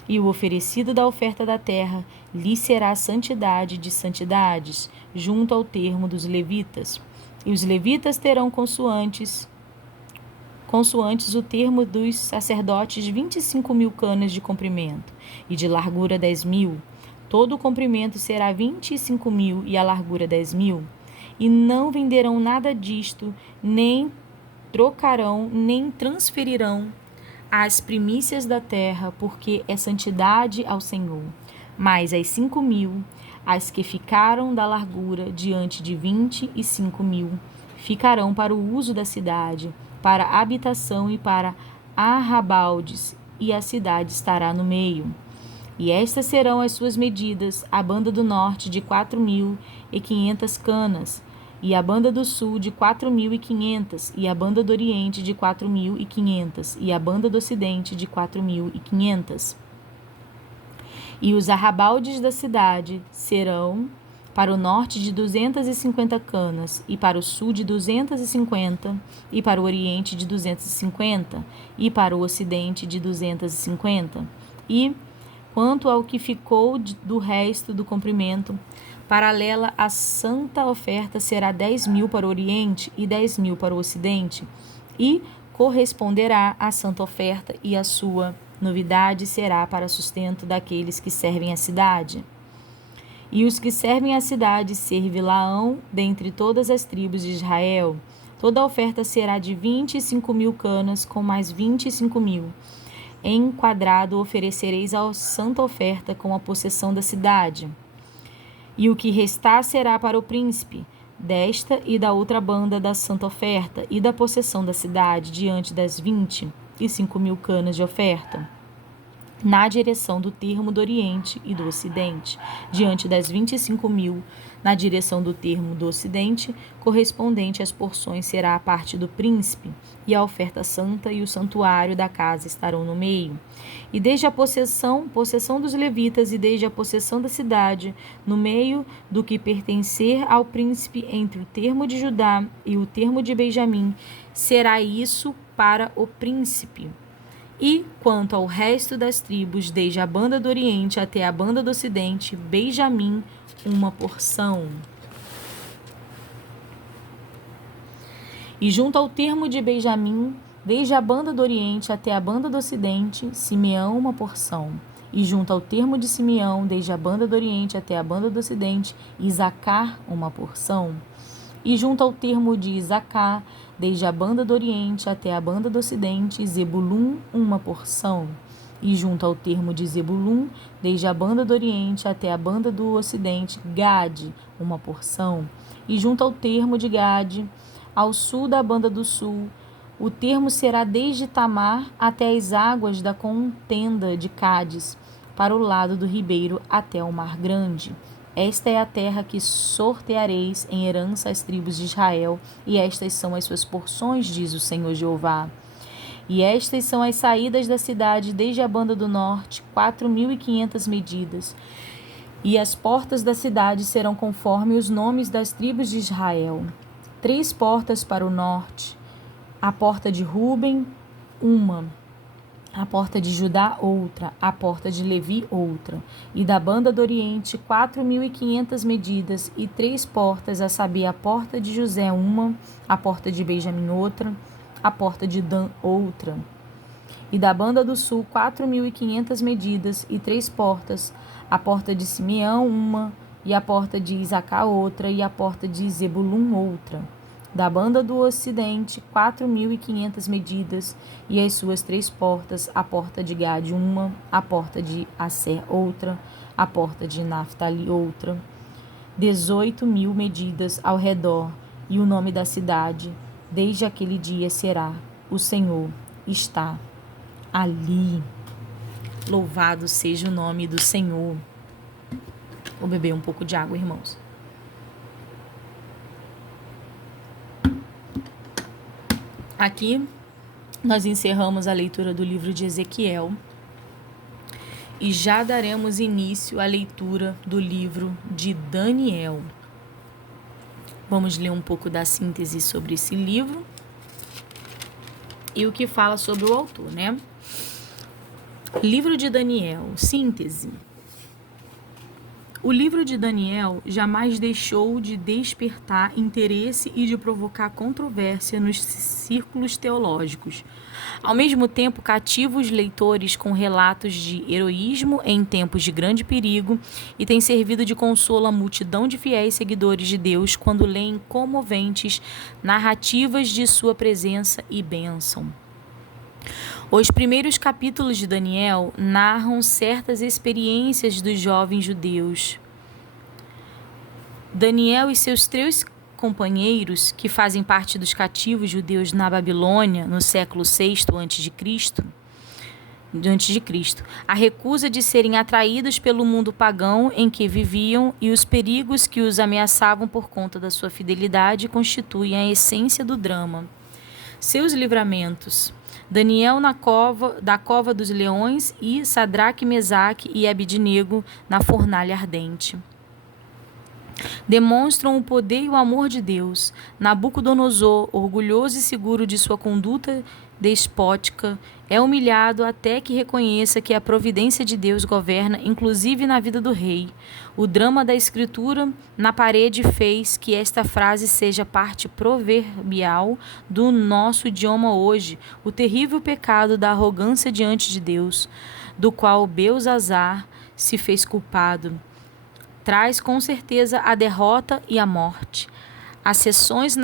E o oferecido da oferta da terra lhe será santidade de santidades, junto ao termo dos levitas. E os levitas terão consoantes o termo dos sacerdotes 25.000 canas de comprimento, e de largura 10.000. Todo o comprimento será 25.000 e a largura 10.000. E não venderão nada disto, nem trocarão, nem transferirão as primícias da terra, porque é santidade ao Senhor. Mas as 5.000, as que ficaram da largura diante de 25.000, ficarão para o uso da cidade, para a habitação e para arrabaldes, e a cidade estará no meio. E estas serão as suas medidas: a banda do norte de 4.500 canas, e a banda do sul de 4.500, e a banda do oriente de 4.500, e a banda do ocidente de 4.500. E os arrabaldes da cidade serão para o norte de 250 canas, e para o sul de 250, e para o oriente de 250, e para o ocidente de 250. E, quanto ao que ficou do resto do comprimento, paralela à santa oferta será 10.000 para o oriente e 10.000 para o ocidente, e corresponderá à santa oferta, e a sua novidade será para sustento daqueles que servem a cidade. E os que servem a cidade servi-la-ão dentre todas as tribos de Israel. Toda a oferta será de 25.000 canas, com mais 25.000. Em quadrado oferecereis a santa oferta com a possessão da cidade. E o que restar será para o príncipe, desta e da outra banda da santa oferta, e da possessão da cidade, diante das 25.000 canas de oferta, na direção do termo do oriente e do ocidente, diante das 25.000, na direção do termo do ocidente, correspondente às porções será a parte do príncipe, e a oferta santa e o santuário da casa estarão no meio. E desde a possessão dos levitas, e desde a possessão da cidade, no meio do que pertencer ao príncipe, entre o termo de Judá e o termo de Benjamim, será isso para o príncipe. E quanto ao resto das tribos, desde a banda do Oriente até a banda do Ocidente, Benjamim, uma porção. E junto ao termo de Benjamim, desde a banda do Oriente até a banda do Ocidente, Simeão, uma porção. E junto ao termo de Simeão, desde a banda do Oriente até a banda do Ocidente, Isacar, uma porção. E junto ao termo de Isacar, desde a banda do Oriente até a banda do Ocidente, Zebulum, uma porção. E junto ao termo de Zebulum, desde a banda do Oriente até a banda do Ocidente, Gade, uma porção. E junto ao termo de Gade, ao sul da banda do sul, o termo será desde Tamar até as águas da contenda de Cádiz, para o lado do ribeiro até o Mar Grande. Esta é a terra que sorteareis em herança às tribos de Israel, e estas são as suas porções, diz o Senhor Jeová. E estas são as saídas da cidade desde a banda do norte, 4.500 medidas. E as portas da cidade serão conforme os nomes das tribos de Israel. 3 portas para o norte, a porta de Ruben, uma, a porta de Judá, outra, a porta de Levi, outra, e da banda do Oriente, 4.500 medidas, e 3 portas, a saber, a porta de José, uma, a porta de Benjamim, outra, a porta de Dan, outra, e da banda do sul, 4.500 medidas, e 3 portas, a porta de Simeão, uma, e a porta de Isacar, outra, e a porta de Zebulum, outra. Da banda do ocidente, 4.500 medidas, e as suas 3 portas, a porta de Gade, uma, a porta de Asser, outra, a porta de Naftali, outra. 18.000 medidas ao redor, e o nome da cidade, desde aquele dia será: o Senhor está ali. Louvado seja o nome do Senhor. Vou beber um pouco de água, irmãos. Aqui nós encerramos a leitura do livro de Ezequiel e já daremos início à leitura do livro de Daniel. Vamos ler um pouco da síntese sobre esse livro e o que fala sobre o autor, né? Livro de Daniel, síntese. O livro de Daniel jamais deixou de despertar interesse e de provocar controvérsia nos círculos teológicos. Ao mesmo tempo, cativa os leitores com relatos de heroísmo em tempos de grande perigo e tem servido de consolo à multidão de fiéis seguidores de Deus quando leem comoventes narrativas de sua presença e bênção. Os primeiros capítulos de Daniel narram certas experiências dos jovens judeus. Daniel e seus 3 companheiros, que fazem parte dos cativos judeus na Babilônia no século VI a.C., a recusa de serem atraídos pelo mundo pagão em que viviam e os perigos que os ameaçavam por conta da sua fidelidade constituem a essência do drama. Seus livramentos. Daniel da cova dos leões e Sadraque, Mesaque e Abidnego na fornalha ardente. Demonstram o poder e o amor de Deus. Nabucodonosor, orgulhoso e seguro de sua conduta despótica, é humilhado até que reconheça que a providência de Deus governa, inclusive na vida do rei. O drama da escritura na parede fez que esta frase seja parte proverbial do nosso idioma hoje, o terrível pecado da arrogância diante de Deus, do qual Belzazar se fez culpado. Traz com certeza a derrota e a morte. As sessões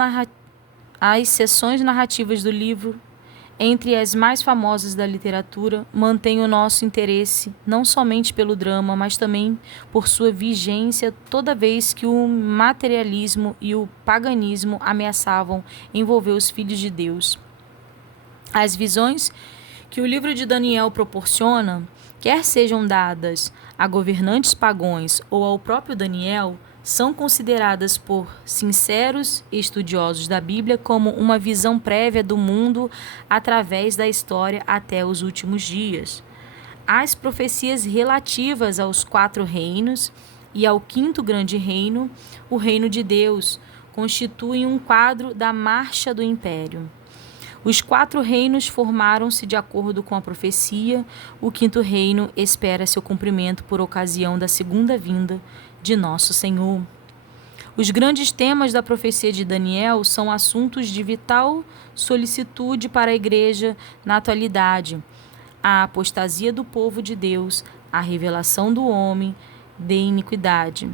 narrativas do livro, entre as mais famosas da literatura, mantêm o nosso interesse não somente pelo drama, mas também por sua vigência toda vez que o materialismo e o paganismo ameaçavam envolver os filhos de Deus. As visões que o livro de Daniel proporciona, quer sejam dadas a governantes pagãos ou ao próprio Daniel, são consideradas por sinceros estudiosos da Bíblia como uma visão prévia do mundo através da história até os últimos dias. As profecias relativas aos 4 reinos e ao 5º grande reino, o reino de Deus, constituem um quadro da marcha do império. Os 4 reinos formaram-se de acordo com a profecia. O 5º reino espera seu cumprimento por ocasião da segunda vinda de nosso Senhor. Os grandes temas da profecia de Daniel são assuntos de vital solicitude para a Igreja na atualidade: a apostasia do povo de Deus, a revelação do homem de iniquidade,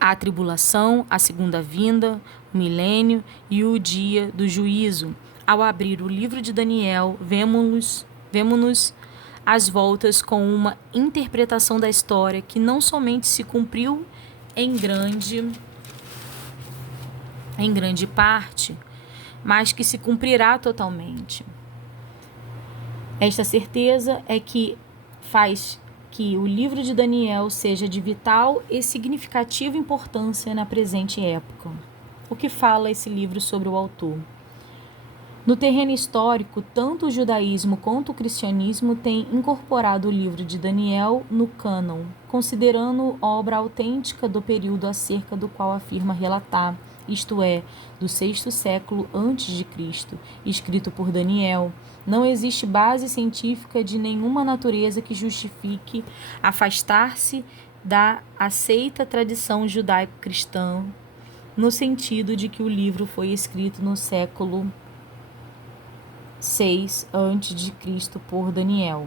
a tribulação, a segunda vinda, o milênio e o dia do juízo. Ao abrir o livro de Daniel, vemo-nos às voltas com uma interpretação da história que não somente se cumpriu em grande parte, mas que se cumprirá totalmente. Esta certeza é que faz que o livro de Daniel seja de vital e significativa importância na presente época. O que fala esse livro sobre o autor? No terreno histórico, tanto o judaísmo quanto o cristianismo têm incorporado o livro de Daniel no cânon, considerando obra autêntica do período acerca do qual afirma relatar, isto é, do 6º século a.C., escrito por Daniel. Não existe base científica de nenhuma natureza que justifique afastar-se da aceita tradição judaico-cristã, no sentido de que o livro foi escrito no século 6 a.C. por Daniel.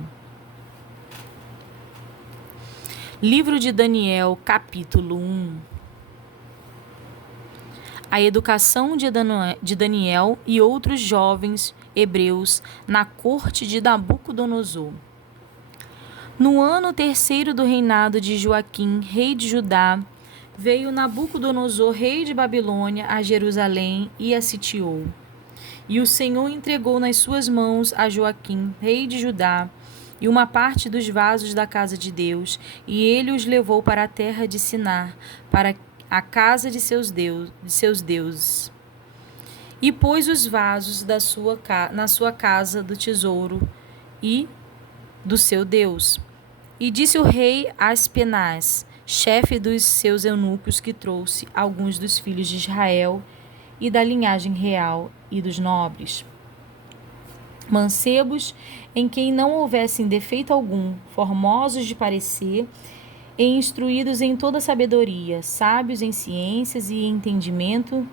Livro de Daniel, capítulo 1. A educação de Daniel e outros jovens hebreus na corte de Nabucodonosor. No ano 3º do reinado de Joaquim, rei de Judá, veio Nabucodonosor, rei de Babilônia, a Jerusalém e a sitiou. E o Senhor entregou nas suas mãos a Joaquim, rei de Judá, e uma parte dos vasos da casa de Deus, e ele os levou para a terra de Sinar, para a casa de seus deuses. E pôs os vasos na sua casa do tesouro e do seu Deus. E disse o rei a Aspenaz, chefe dos seus eunucos, que trouxe alguns dos filhos de Israel e da linhagem real e dos nobres, mancebos, em quem não houvessem defeito algum, formosos de parecer e instruídos em toda sabedoria, sábios em ciências e entendimento,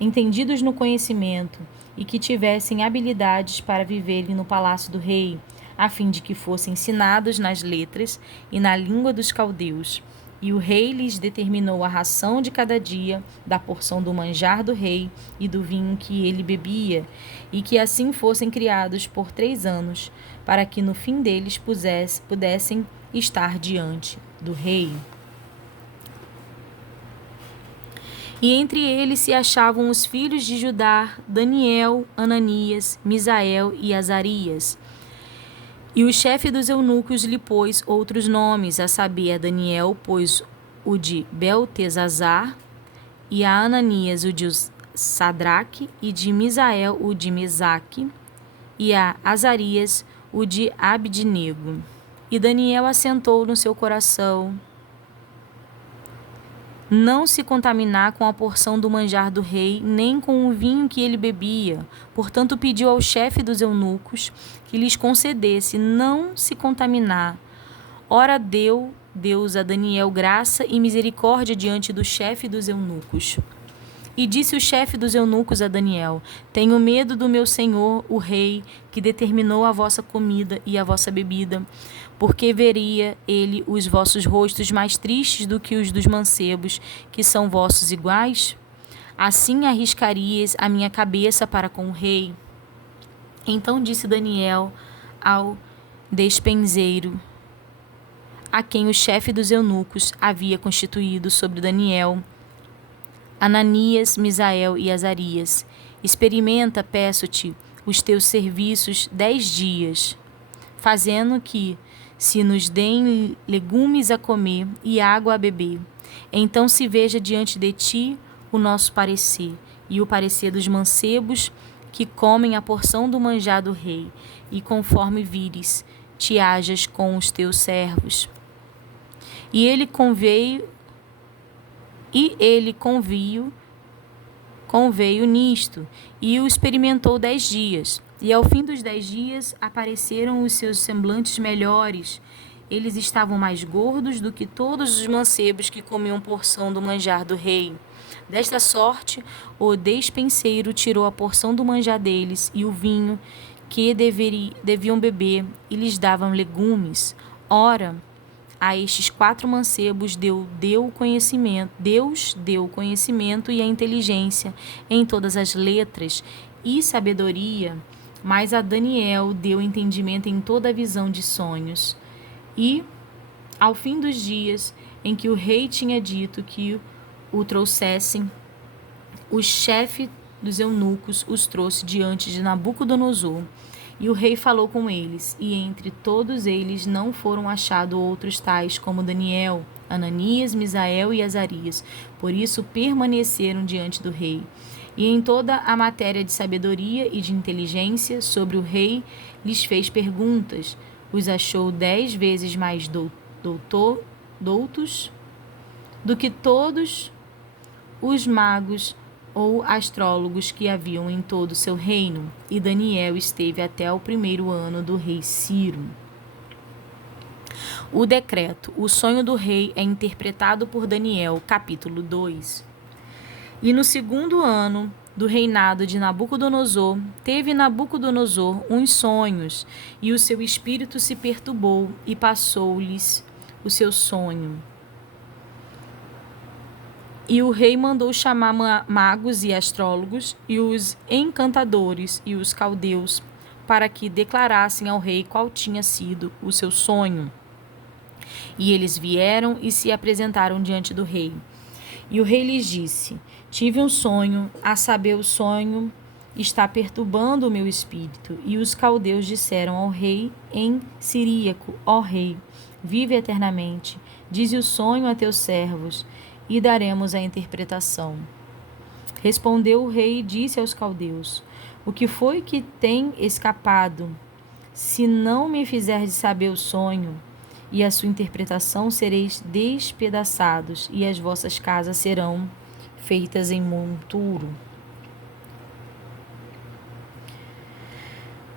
entendidos no conhecimento, e que tivessem habilidades para viverem no palácio do rei, a fim de que fossem ensinados nas letras e na língua dos caldeus. E o rei lhes determinou a ração de cada dia, da porção do manjar do rei e do vinho que ele bebia, e que assim fossem criados por 3 anos, para que no fim deles pudessem estar diante do rei. E entre eles se achavam os filhos de Judá, Daniel, Ananias, Misael e Azarias. E o chefe dos eunucos lhe pôs outros nomes, a saber, a Daniel pôs o de Beltesazar, e a Ananias o de Sadraque, e de Misael o de Mesaque, e a Azarias o de Abidnego. E Daniel assentou no seu coração não se contaminar com a porção do manjar do rei, nem com o vinho que ele bebia. Portanto, pediu ao chefe dos eunucos que lhes concedesse não se contaminar. Ora, deu Deus a Daniel graça e misericórdia diante do chefe dos eunucos. E disse o chefe dos eunucos a Daniel: Tenho medo do meu senhor, o rei, que determinou a vossa comida e a vossa bebida, porque veria ele os vossos rostos mais tristes do que os dos mancebos, que são vossos iguais? Assim arriscarias a minha cabeça para com o rei. Então disse Daniel ao despenseiro, a quem o chefe dos eunucos havia constituído sobre Daniel, Ananias, Misael e Azarias: Experimenta, peço-te, os teus serviços 10 dias, fazendo que se nos deem legumes a comer e água a beber. Então se veja diante de ti o nosso parecer, e o parecer dos mancebos que comem a porção do manjar do rei, e conforme vires, te hajas com os teus servos. E ele conviu conveio nisto, e o experimentou 10 dias. E ao fim dos 10 dias apareceram os seus semblantes melhores. Eles estavam mais gordos do que todos os mancebos que comiam porção do manjar do rei. Desta sorte, o despenseiro tirou a porção do manjar deles e o vinho que deviam beber, e lhes davam legumes. Ora, a estes 4 mancebos Deus deu conhecimento e a inteligência em todas as letras e sabedoria, mas a Daniel deu entendimento em toda a visão de sonhos. E, ao fim dos dias em que o rei tinha dito que o trouxessem, o chefe dos eunucos os trouxe diante de Nabucodonosor. E o rei falou com eles, e entre todos eles não foram achados outros tais como Daniel, Ananias, Misael e Azarias. Por isso permaneceram diante do rei. E em toda a matéria de sabedoria e de inteligência sobre o rei lhes fez perguntas. Os achou 10 vezes mais doutos do que todos os magos ou astrólogos que haviam em todo o seu reino. E Daniel esteve até o 1º ano do rei Ciro. O decreto. O sonho do rei é interpretado por Daniel, capítulo 2. E no 2º ano do reinado de Nabucodonosor, teve Nabucodonosor uns sonhos, e o seu espírito se perturbou, e passou-lhes o seu sonho. E o rei mandou chamar magos e astrólogos, e os encantadores e os caldeus, para que declarassem ao rei qual tinha sido o seu sonho. E eles vieram e se apresentaram diante do rei. E o rei lhes disse: tive um sonho, a saber, o sonho está perturbando o meu espírito. E os caldeus disseram ao rei em siríaco: ó rei, vive eternamente, dize o sonho a teus servos, e daremos a interpretação. Respondeu o rei e disse aos caldeus: o que foi que tem escapado? Se não me fizerdes saber o sonho e a sua interpretação, sereis despedaçados, e as vossas casas serão feitas em monturo.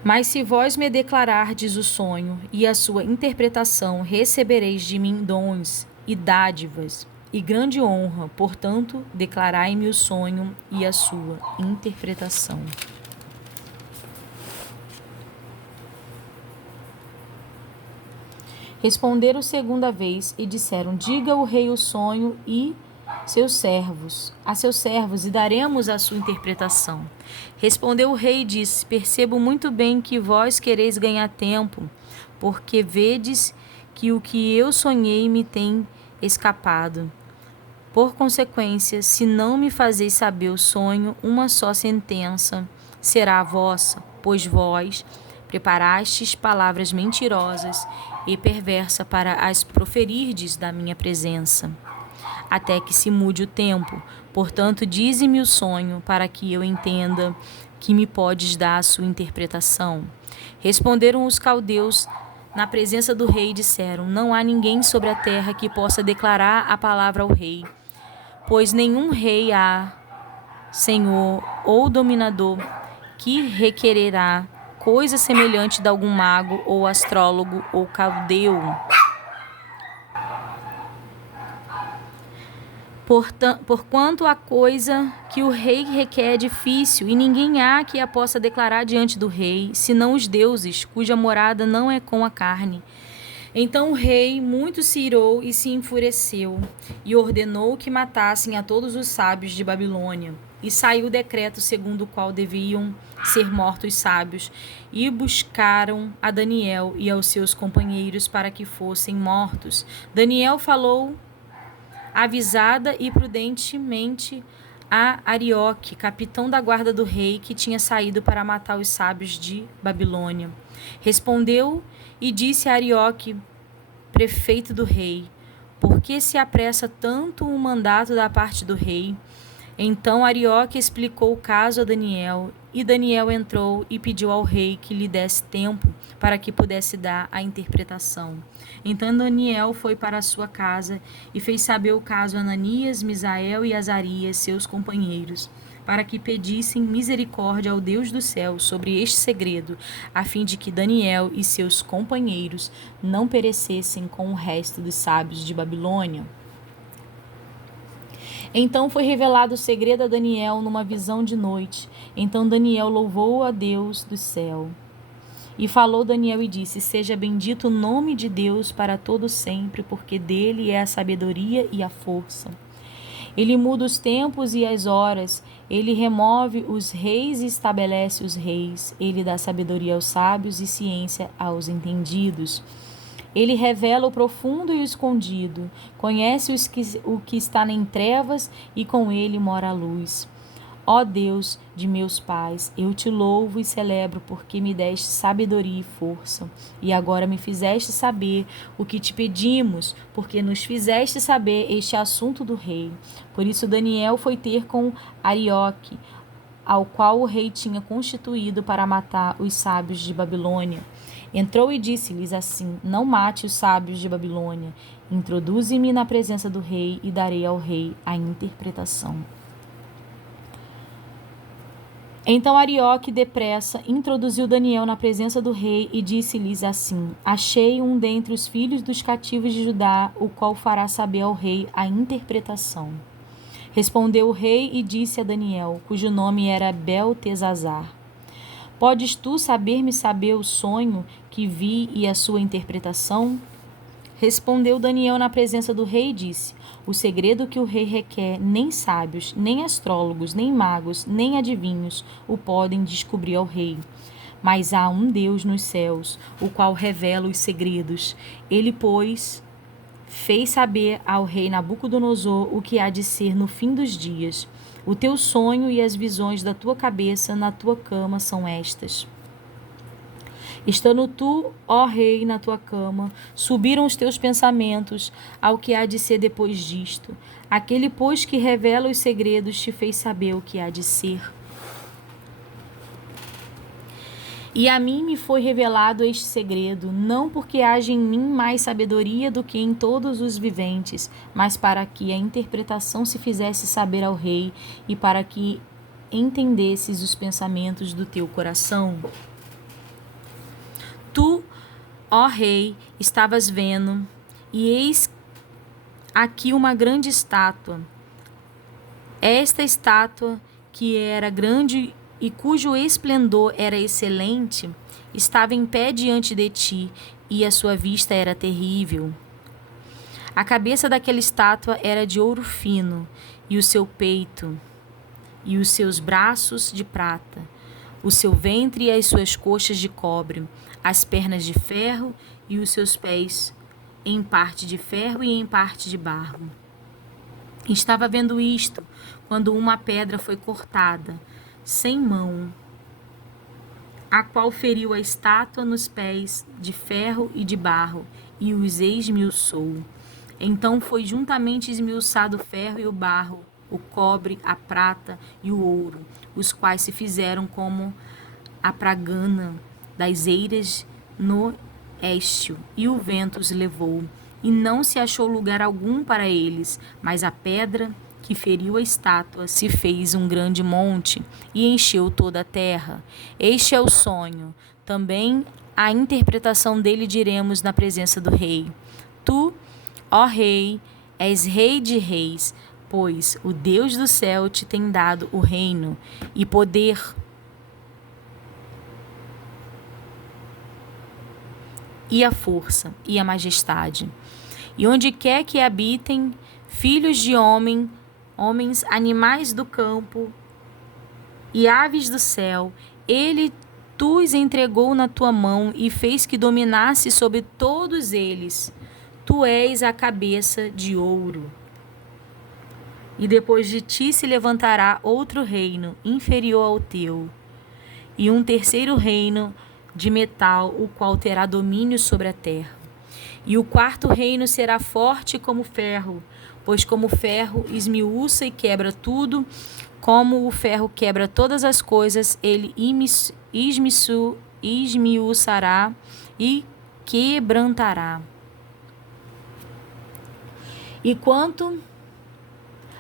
Mas se vós me declarardes o sonho e a sua interpretação, recebereis de mim dons e dádivas e grande honra. Portanto, declarai-me o sonho e a sua interpretação. Responderam segunda vez e disseram: diga o rei o sonho e a seus servos, e daremos a sua interpretação. Respondeu o rei e disse: percebo muito bem que vós quereis ganhar tempo, porque vedes que o que eu sonhei me tem escapado. Por consequência, se não me fazeis saber o sonho, uma só sentença será a vossa, pois vós preparastes palavras mentirosas e perversa para as proferirdes da minha presença, até que se mude o tempo. Portanto, dize-me o sonho, para que eu entenda que me podes dar a sua interpretação. Responderam os caldeus na presença do rei e disseram: não há ninguém sobre a terra que possa declarar a palavra ao rei, pois nenhum rei há, senhor ou dominador, que requererá coisa semelhante de algum mago ou astrólogo ou caldeu. Porquanto a coisa que o rei requer é difícil, e ninguém há que a possa declarar diante do rei, senão os deuses, cuja morada não é com a carne. Então o rei muito se irou e se enfureceu, e ordenou que matassem a todos os sábios de Babilônia. E saiu o decreto segundo o qual deviam ser mortos sábios, e buscaram a Daniel e aos seus companheiros para que fossem mortos. Daniel falou avisada e prudentemente a Arioque, capitão da guarda do rei, que tinha saído para matar os sábios de Babilônia. Respondeu e disse a Arioque, prefeito do rei: por que se apressa tanto o mandato da parte do rei? Então Arioque explicou o caso a Daniel, e Daniel entrou e pediu ao rei que lhe desse tempo para que pudesse dar a interpretação. Então Daniel foi para a sua casa e fez saber o caso a Ananias, Misael e Azarias, seus companheiros. para que pedissem misericórdia ao Deus do céu sobre este segredo, a fim de que Daniel e seus companheiros não perecessem com o resto dos sábios de Babilônia. Então foi revelado o segredo a Daniel numa visão de noite. Então Daniel louvou a Deus do céu. E falou Daniel e disse: Seja bendito o nome de Deus para todo sempre, porque dele é a sabedoria e a força. Ele muda os tempos e as horas, ele remove os reis e estabelece os reis, ele dá sabedoria aos sábios e ciência aos entendidos. Ele revela o profundo e o escondido, conhece o que está em trevas e com ele mora a luz. Ó Deus de meus pais, eu te louvo e celebro porque me deste sabedoria e força. E agora me fizeste saber o que te pedimos, porque nos fizeste saber este assunto do rei. Por isso Daniel foi ter com Arioque, ao qual o rei tinha constituído para matar os sábios de Babilônia. Entrou e disse-lhes assim: Não mate os sábios de Babilônia. Introduze-me na presença do rei e darei ao rei a interpretação. Então Arioque, depressa, introduziu Daniel na presença do rei e disse-lhes assim: Achei um dentre os filhos dos cativos de Judá, o qual fará saber ao rei a interpretação. Respondeu o rei e disse a Daniel, cujo nome era Beltesazar: Podes tu saber-me saber o sonho que vi e a sua interpretação? Respondeu Daniel na presença do rei e disse: O segredo que o rei requer, nem sábios, nem astrólogos, nem magos, nem adivinhos o podem descobrir ao rei. Mas há um Deus nos céus, o qual revela os segredos. Ele, pois, fez saber ao rei Nabucodonosor o que há de ser no fim dos dias. O teu sonho e as visões da tua cabeça na tua cama são estas. Estando tu, ó rei, na tua cama, subiram os teus pensamentos ao que há de ser depois disto. Aquele, pois, que revela os segredos, te fez saber o que há de ser. E a mim me foi revelado este segredo, não porque haja em mim mais sabedoria do que em todos os viventes, mas para que a interpretação se fizesse saber ao rei e para que entendesses os pensamentos do teu coração. Tu, ó rei, estavas vendo, e eis aqui uma grande estátua. Esta estátua, que era grande e cujo esplendor era excelente, estava em pé diante de ti, e a sua vista era terrível. A cabeça daquela estátua era de ouro fino, e o seu peito, e os seus braços de prata, o seu ventre e as suas coxas de cobre, as pernas de ferro e os seus pés em parte de ferro e em parte de barro. Estava vendo isto quando uma pedra foi cortada, sem mão, a qual feriu a estátua nos pés de ferro e de barro, e os esmiuçou. Então foi juntamente esmiuçado o ferro e o barro, o cobre, a prata e o ouro, os quais se fizeram como a pragana das eiras no Éstio, e o vento os levou, e não se achou lugar algum para eles, mas a pedra que feriu a estátua se fez um grande monte e encheu toda a terra. Este é o sonho. Também a interpretação dele diremos na presença do rei. Tu, ó rei, és rei de reis, pois o Deus do céu te tem dado o reino e poder e a força e a majestade. E onde quer que habitem filhos de homens, animais do campo e aves do céu, ele tu os entregou na tua mão e fez que dominasse sobre todos eles. Tu és a cabeça de ouro. E depois de ti se levantará outro reino inferior ao teu, e um terceiro reino de metal, o qual terá domínio sobre a terra. E o quarto reino será forte como ferro, pois como o ferro esmiuça e quebra tudo, como o ferro quebra todas as coisas, ele esmiuçará e quebrantará. E quanto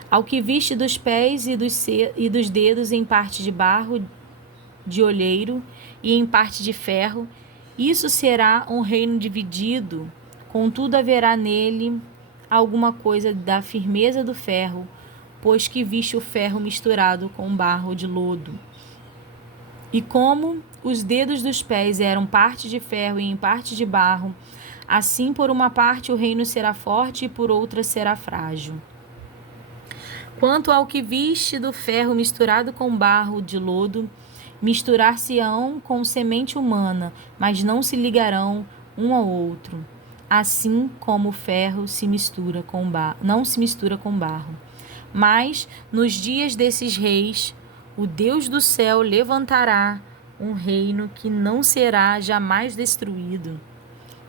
Ao que viste dos pés e dos dedos em parte de barro de olheiro e em parte de ferro, isso será um reino dividido, contudo haverá nele alguma coisa da firmeza do ferro, pois que viste o ferro misturado com barro de lodo. E como os dedos dos pés eram parte de ferro e em parte de barro, assim por uma parte o reino será forte e por outra será frágil. Quanto ao que viste do ferro misturado com barro de lodo, misturar-se-ão com semente humana, mas não se ligarão um ao outro, assim como o ferro não se mistura com barro. Mas, nos dias desses reis, o Deus do céu levantará um reino que não será jamais destruído,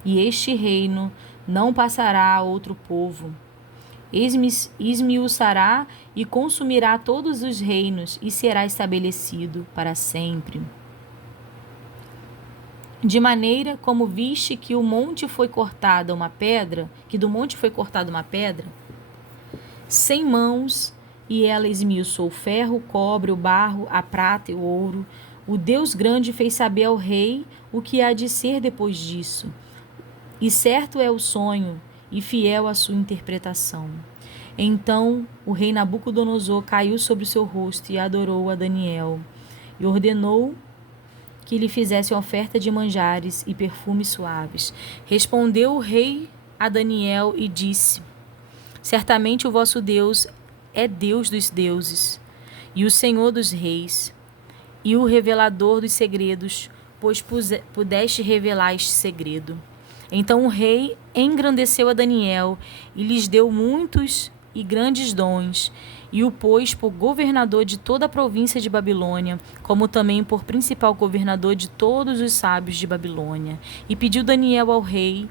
e este reino não passará a outro povo. Esmiuçará e consumirá todos os reinos e será estabelecido para sempre. De maneira como viste que do monte foi cortada uma pedra, sem mãos, e ela esmiuçou o ferro, o cobre, o barro, a prata e o ouro, o Deus grande fez saber ao rei o que há de ser depois disso. E certo é o sonho, e fiel a sua interpretação. Então o rei Nabucodonosor caiu sobre o seu rosto e adorou a Daniel, e ordenou que lhe fizesse oferta de manjares e perfumes suaves. Respondeu o rei a Daniel e disse: certamente o vosso Deus é Deus dos deuses, e o Senhor dos reis, e o revelador dos segredos, pois pudeste revelar este segredo. Então o rei engrandeceu a Daniel e lhes deu muitos e grandes dons, e o pôs por governador de toda a província de Babilônia, como também por principal governador de todos os sábios de Babilônia. E pediu Daniel ao rei,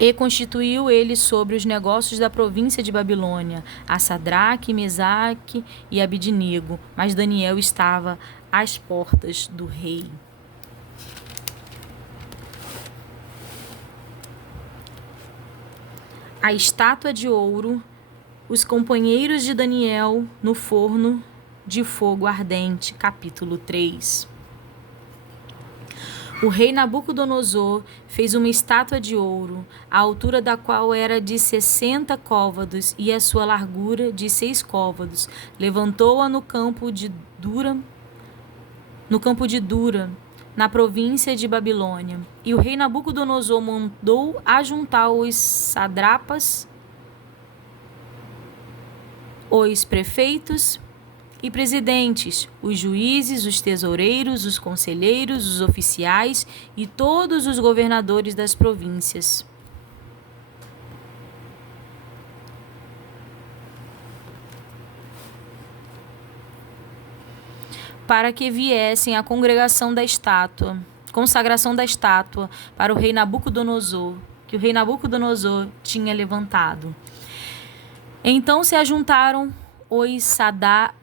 e constituiu ele sobre os negócios da província de Babilônia, a Sadraque, Mesaque e Abidnego, mas Daniel estava às portas do rei. A estátua de ouro, os companheiros de Daniel no forno de fogo ardente, capítulo 3. O rei Nabucodonosor fez uma estátua de ouro, a altura da qual era de 60 côvados e a sua largura de 6 côvados. Levantou-a no campo de Dura, na província de Babilônia. E o rei Nabucodonosor mandou ajuntar os satrapas, os prefeitos e presidentes, os juízes, os tesoureiros, os conselheiros, os oficiais e todos os governadores das províncias. Para que viessem à consagração da estátua para o rei Nabucodonosor, que o rei Nabucodonosor tinha levantado. Então se ajuntaram os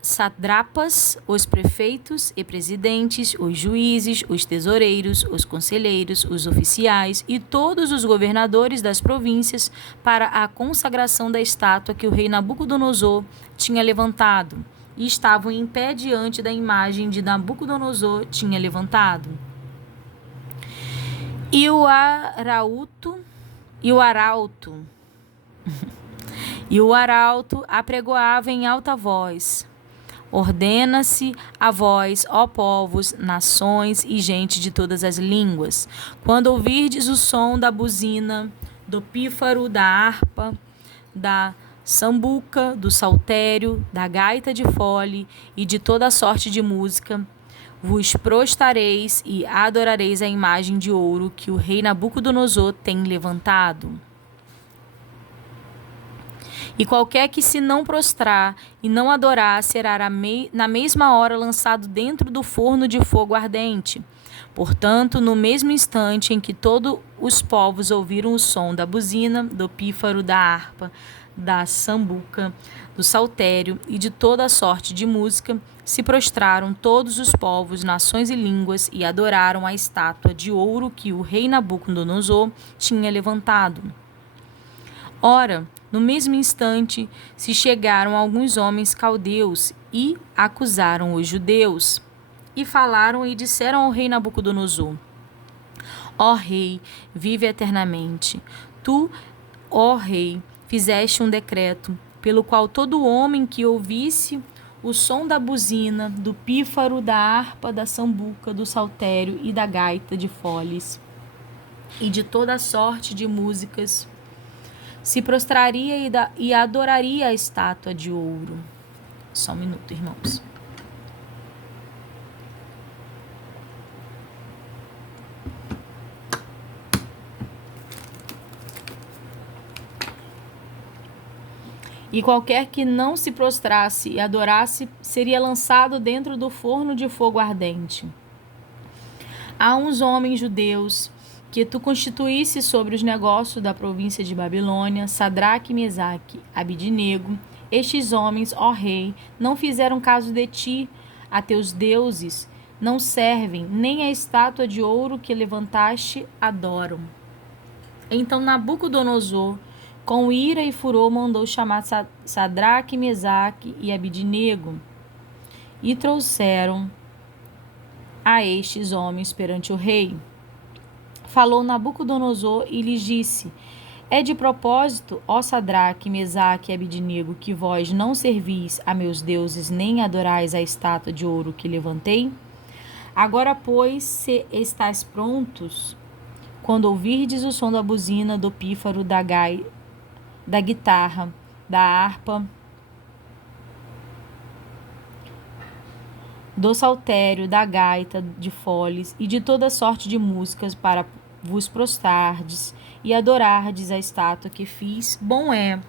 satrapas, os prefeitos e presidentes, os juízes, os tesoureiros, os conselheiros, os oficiais e todos os governadores das províncias para a consagração da estátua que o rei Nabucodonosor tinha levantado, e estavam em pé diante da imagem de Nabucodonosor tinha levantado. E o arauto apregoava em alta voz: ordena-se a vós, ó povos, nações e gente de todas as línguas, quando ouvirdes o som da buzina, do pífaro, da harpa, da sambuca, do saltério, da gaita de fole e de toda sorte de música, vos prostrareis e adorareis a imagem de ouro que o rei Nabucodonosor tem levantado. E qualquer que se não prostrar e não adorar será na mesma hora lançado dentro do forno de fogo ardente. Portanto, no mesmo instante em que todos os povos ouviram o som da buzina, do pífaro, da harpa, da sambuca, do saltério e de toda a sorte de música, se prostraram todos os povos, nações e línguas e adoraram a estátua de ouro que o rei Nabucodonosor tinha levantado. Ora, No mesmo instante, se chegaram alguns homens caldeus e acusaram os judeus. E falaram e disseram ao rei Nabucodonosor: Ó rei, vive eternamente. Tu, ó rei, fizeste um decreto, pelo qual todo homem que ouvisse o som da buzina, do pífaro, da harpa, da sambuca, do saltério e da gaita de foles, e de toda sorte de músicas, se prostraria e adoraria a estátua de ouro. Só um minuto, irmãos. E qualquer que não se prostrasse e adorasse seria lançado dentro do forno de fogo ardente. Há uns homens judeus que tu constituísse sobre os negócios da província de Babilônia, Sadraque, Mesaque, Abidnego. Estes homens, ó rei, não fizeram caso de ti, a teus deuses não servem, nem a estátua de ouro que levantaste adoram. Então Nabucodonosor, com ira e furor, mandou chamar Sadraque, Mesaque e Abidnego, e trouxeram a estes homens perante o rei. Falou Nabucodonosor e lhes disse: É de propósito, ó Sadraque, Mesaque e Abidnego, que vós não servis a meus deuses, nem adorais a estátua de ouro que levantei? Agora, pois, se estáis prontos, quando ouvirdes o som da buzina, do pífaro, da guitarra, da harpa, do saltério, da gaita de foles e de toda sorte de músicas, para vos prostrardes e adorardes a estátua que fiz, bom é.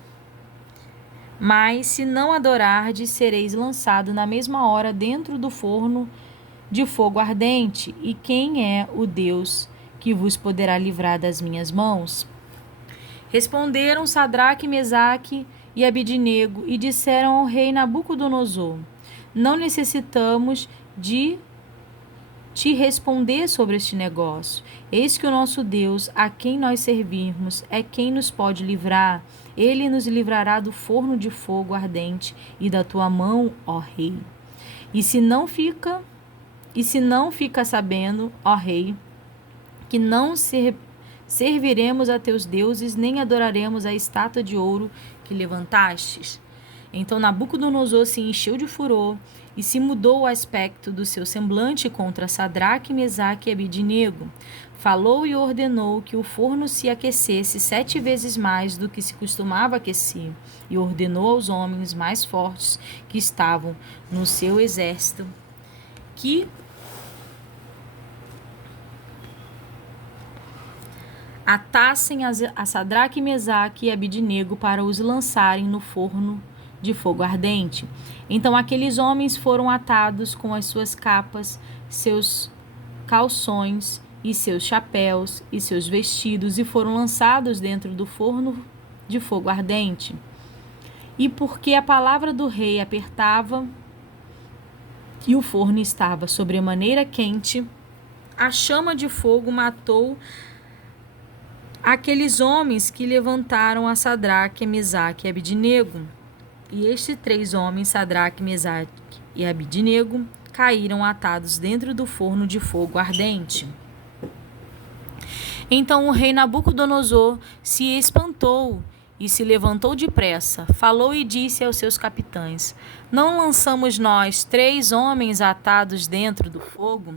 Mas se não adorardes, sereis lançado na mesma hora dentro do forno de fogo ardente. E quem é o Deus que vos poderá livrar das minhas mãos? Responderam Sadraque, Mesaque e Abidnego e disseram ao rei Nabucodonosor: Não necessitamos de te responder sobre este negócio. Eis que o nosso Deus, a quem nós servirmos, é quem nos pode livrar. Ele nos livrará do forno de fogo ardente e da tua mão, ó rei. E se não fica sabendo, ó rei, que não serviremos a teus deuses, nem adoraremos a estátua de ouro que levantastes. Então Nabucodonosor se encheu de furor e se mudou o aspecto do seu semblante contra Sadraque, Mesaque e Abidnego. Falou e ordenou que o forno se aquecesse 7 vezes mais do que se costumava aquecer, e ordenou aos homens mais fortes que estavam no seu exército que atassem a Sadraque, Mesaque e Abidnego para os lançarem no forno de fogo ardente. Então aqueles homens foram atados com as suas capas, seus calções e seus chapéus e seus vestidos, e foram lançados dentro do forno de fogo ardente. E porque a palavra do rei apertava e o forno estava sobremaneira quente, a chama de fogo matou aqueles homens que levantaram a Sadraque, Mesaque e Abidnego. E estes 3 homens, Sadraque, Mesaque e Abidnego, caíram atados dentro do forno de fogo ardente. Então o rei Nabucodonosor se espantou e se levantou depressa, falou e disse aos seus capitães: Não lançamos nós 3 homens atados dentro do fogo?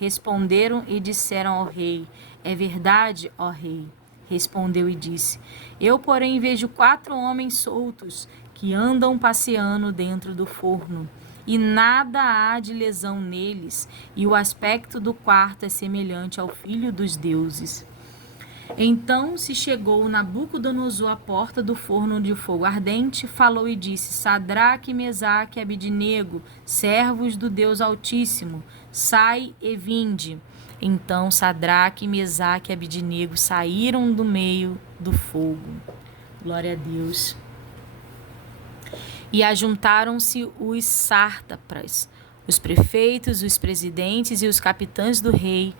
Responderam e disseram ao rei: É verdade, ó rei. Respondeu e disse: Eu, porém, vejo 4 homens soltos que andam passeando dentro do forno, e nada há de lesão neles, e o aspecto do quarto é semelhante ao filho dos deuses. Então se chegou Nabucodonosor à porta do forno de fogo ardente, falou e disse: Sadraque, Mesaque e Abidnego, servos do Deus Altíssimo, sai e vinde. Então Sadraque, Mesaque e Abidnego saíram do meio do fogo. Glória a Deus. E ajuntaram-se os sátrapas, os prefeitos, os presidentes e os capitães do rei,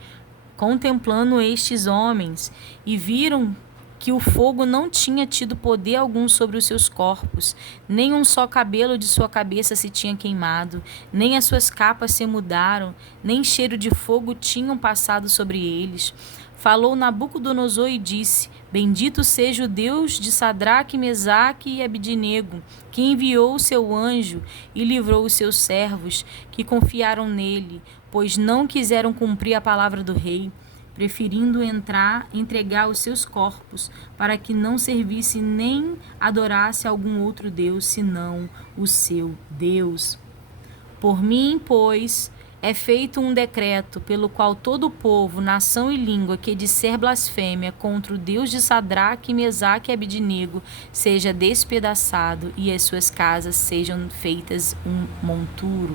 contemplando estes homens, e viram que o fogo não tinha tido poder algum sobre os seus corpos, nem um só cabelo de sua cabeça se tinha queimado, nem as suas capas se mudaram, nem cheiro de fogo tinham passado sobre eles. Falou Nabucodonosor e disse: Bendito seja o Deus de Sadraque, Mesaque e Abidnego, que enviou o seu anjo e livrou os seus servos, que confiaram nele, pois não quiseram cumprir a palavra do rei, preferindo entregar os seus corpos, para que não servisse nem adorasse algum outro Deus, senão o seu Deus. Por mim, pois, é feito um decreto pelo qual todo o povo, nação e língua que disser blasfêmia contra o Deus de Sadraque, Mesaque e Abidnego seja despedaçado e as suas casas sejam feitas um monturo.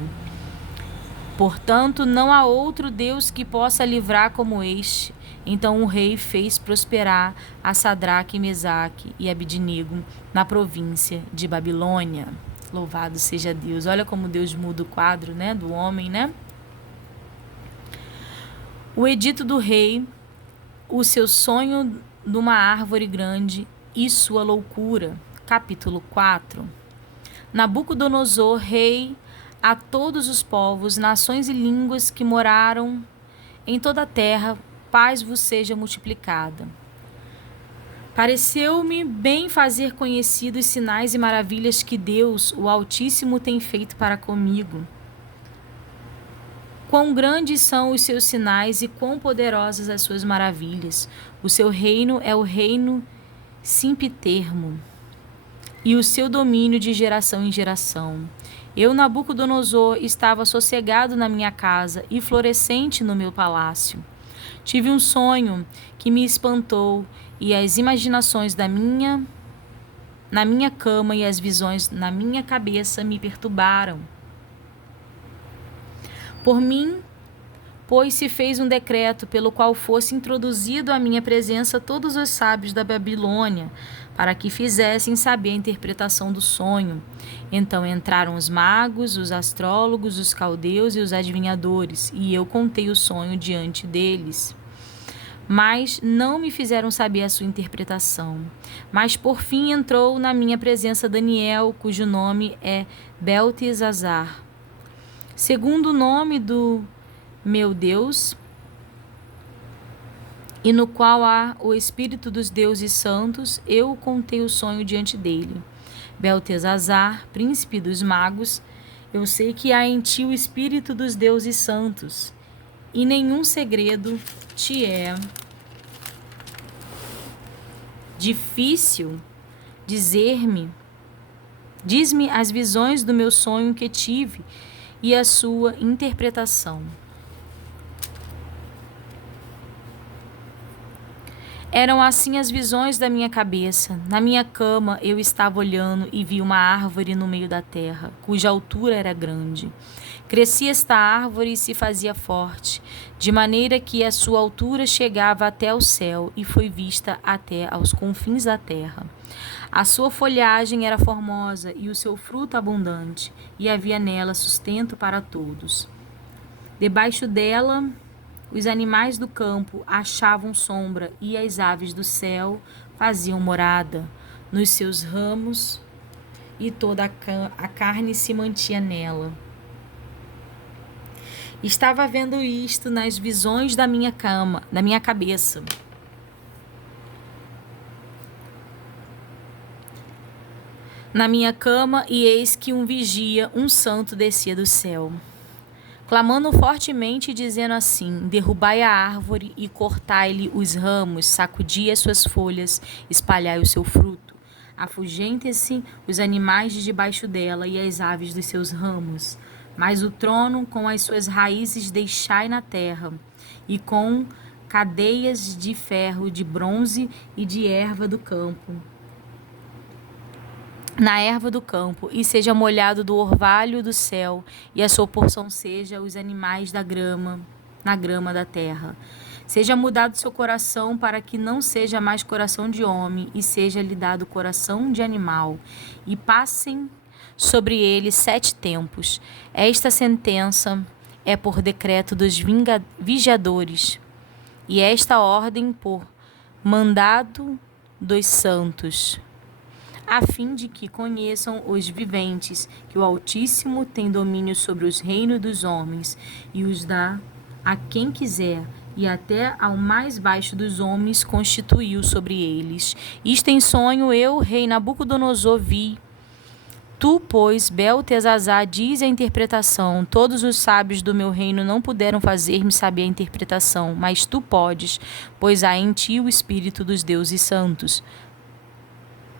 Portanto, não há outro Deus que possa livrar como este. Então o rei fez prosperar a Sadraque, Mesaque e Abidnego na província de Babilônia. Louvado seja Deus. Olha como Deus muda o quadro, né, do homem, né? O edito do rei, o seu sonho de uma árvore grande e sua loucura. Capítulo 4. Nabucodonosor, rei, a todos os povos, nações e línguas que moraram em toda a terra, paz vos seja multiplicada. Pareceu-me bem fazer conhecidos sinais e maravilhas que Deus, o Altíssimo, tem feito para comigo. Quão grandes são os seus sinais e quão poderosas as suas maravilhas. O seu reino é o reino sempiterno, e o seu domínio de geração em geração. Eu, Nabucodonosor, estava sossegado na minha casa e florescente no meu palácio. Tive um sonho que me espantou, e as imaginações na minha cama e as visões na minha cabeça me perturbaram. Por mim, pois se fez um decreto pelo qual fosse introduzido à minha presença todos os sábios da Babilônia, para que fizessem saber a interpretação do sonho. Então entraram os magos, os astrólogos, os caldeus e os adivinhadores, e eu contei o sonho diante deles. Mas não me fizeram saber a sua interpretação. Mas por fim entrou na minha presença Daniel, cujo nome é Beltesazar, segundo o nome do meu Deus, e no qual há o Espírito dos deuses santos. Eu contei o sonho diante dele. Beltesazar, príncipe dos magos, eu sei que há em ti o Espírito dos deuses santos, e nenhum segredo te é difícil dizer-me. Diz-me as visões do meu sonho que tive e a sua interpretação. Eram assim as visões da minha cabeça. Na minha cama eu estava olhando e vi uma árvore no meio da terra, cuja altura era grande. Crescia esta árvore e se fazia forte, de maneira que a sua altura chegava até o céu e foi vista até aos confins da terra. A sua folhagem era formosa e o seu fruto abundante, e havia nela sustento para todos. Debaixo dela, os animais do campo achavam sombra e as aves do céu faziam morada nos seus ramos, e toda a carne se mantinha nela. Estava vendo isto nas visões da minha cabeça. Na minha cama, e eis que um vigia, um santo, descia do céu, clamando fortemente e dizendo assim: derrubai a árvore e cortai-lhe os ramos, sacudi as suas folhas, espalhai o seu fruto. Afugentem-se os animais de debaixo dela e as aves dos seus ramos. Mas o trono com as suas raízes deixai na terra, e com cadeias de ferro, de bronze e de erva do campo. Na erva do campo, e seja molhado do orvalho do céu, e a sua porção seja os animais da grama, na grama da terra. Seja mudado seu coração, para que não seja mais coração de homem, e seja-lhe dado coração de animal, e passem sobre ele 7 tempos. Esta sentença é por decreto dos vigiadores, e esta ordem por mandado dos santos, a fim de que conheçam os viventes que o Altíssimo tem domínio sobre os reinos dos homens e os dá a quem quiser, e até ao mais baixo dos homens constituiu sobre eles. Isto em sonho eu, rei Nabucodonosor, vi. Tu, pois, Beltesazar, diz a interpretação. Todos os sábios do meu reino não puderam fazer-me saber a interpretação, mas tu podes, pois há em ti o Espírito dos deuses santos.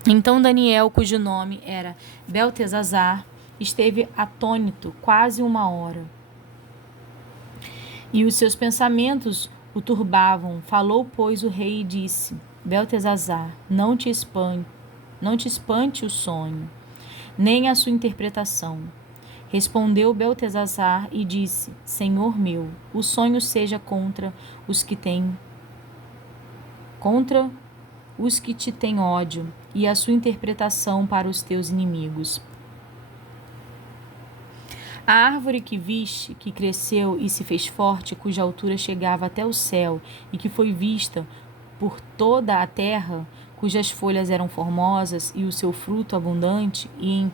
Então Daniel, cujo nome era Beltesazar, esteve atônito quase 1 hora. E os seus pensamentos o turbavam. Falou, pois, o rei e disse: Beltesazar, não te espante o sonho, nem a sua interpretação. Respondeu Beltesazar e disse: Senhor meu, o sonho seja contra os que te têm ódio, e a sua interpretação para os teus inimigos. A árvore que viste, que cresceu e se fez forte, cuja altura chegava até o céu, e que foi vista por toda a terra, cujas folhas eram formosas e o seu fruto abundante, e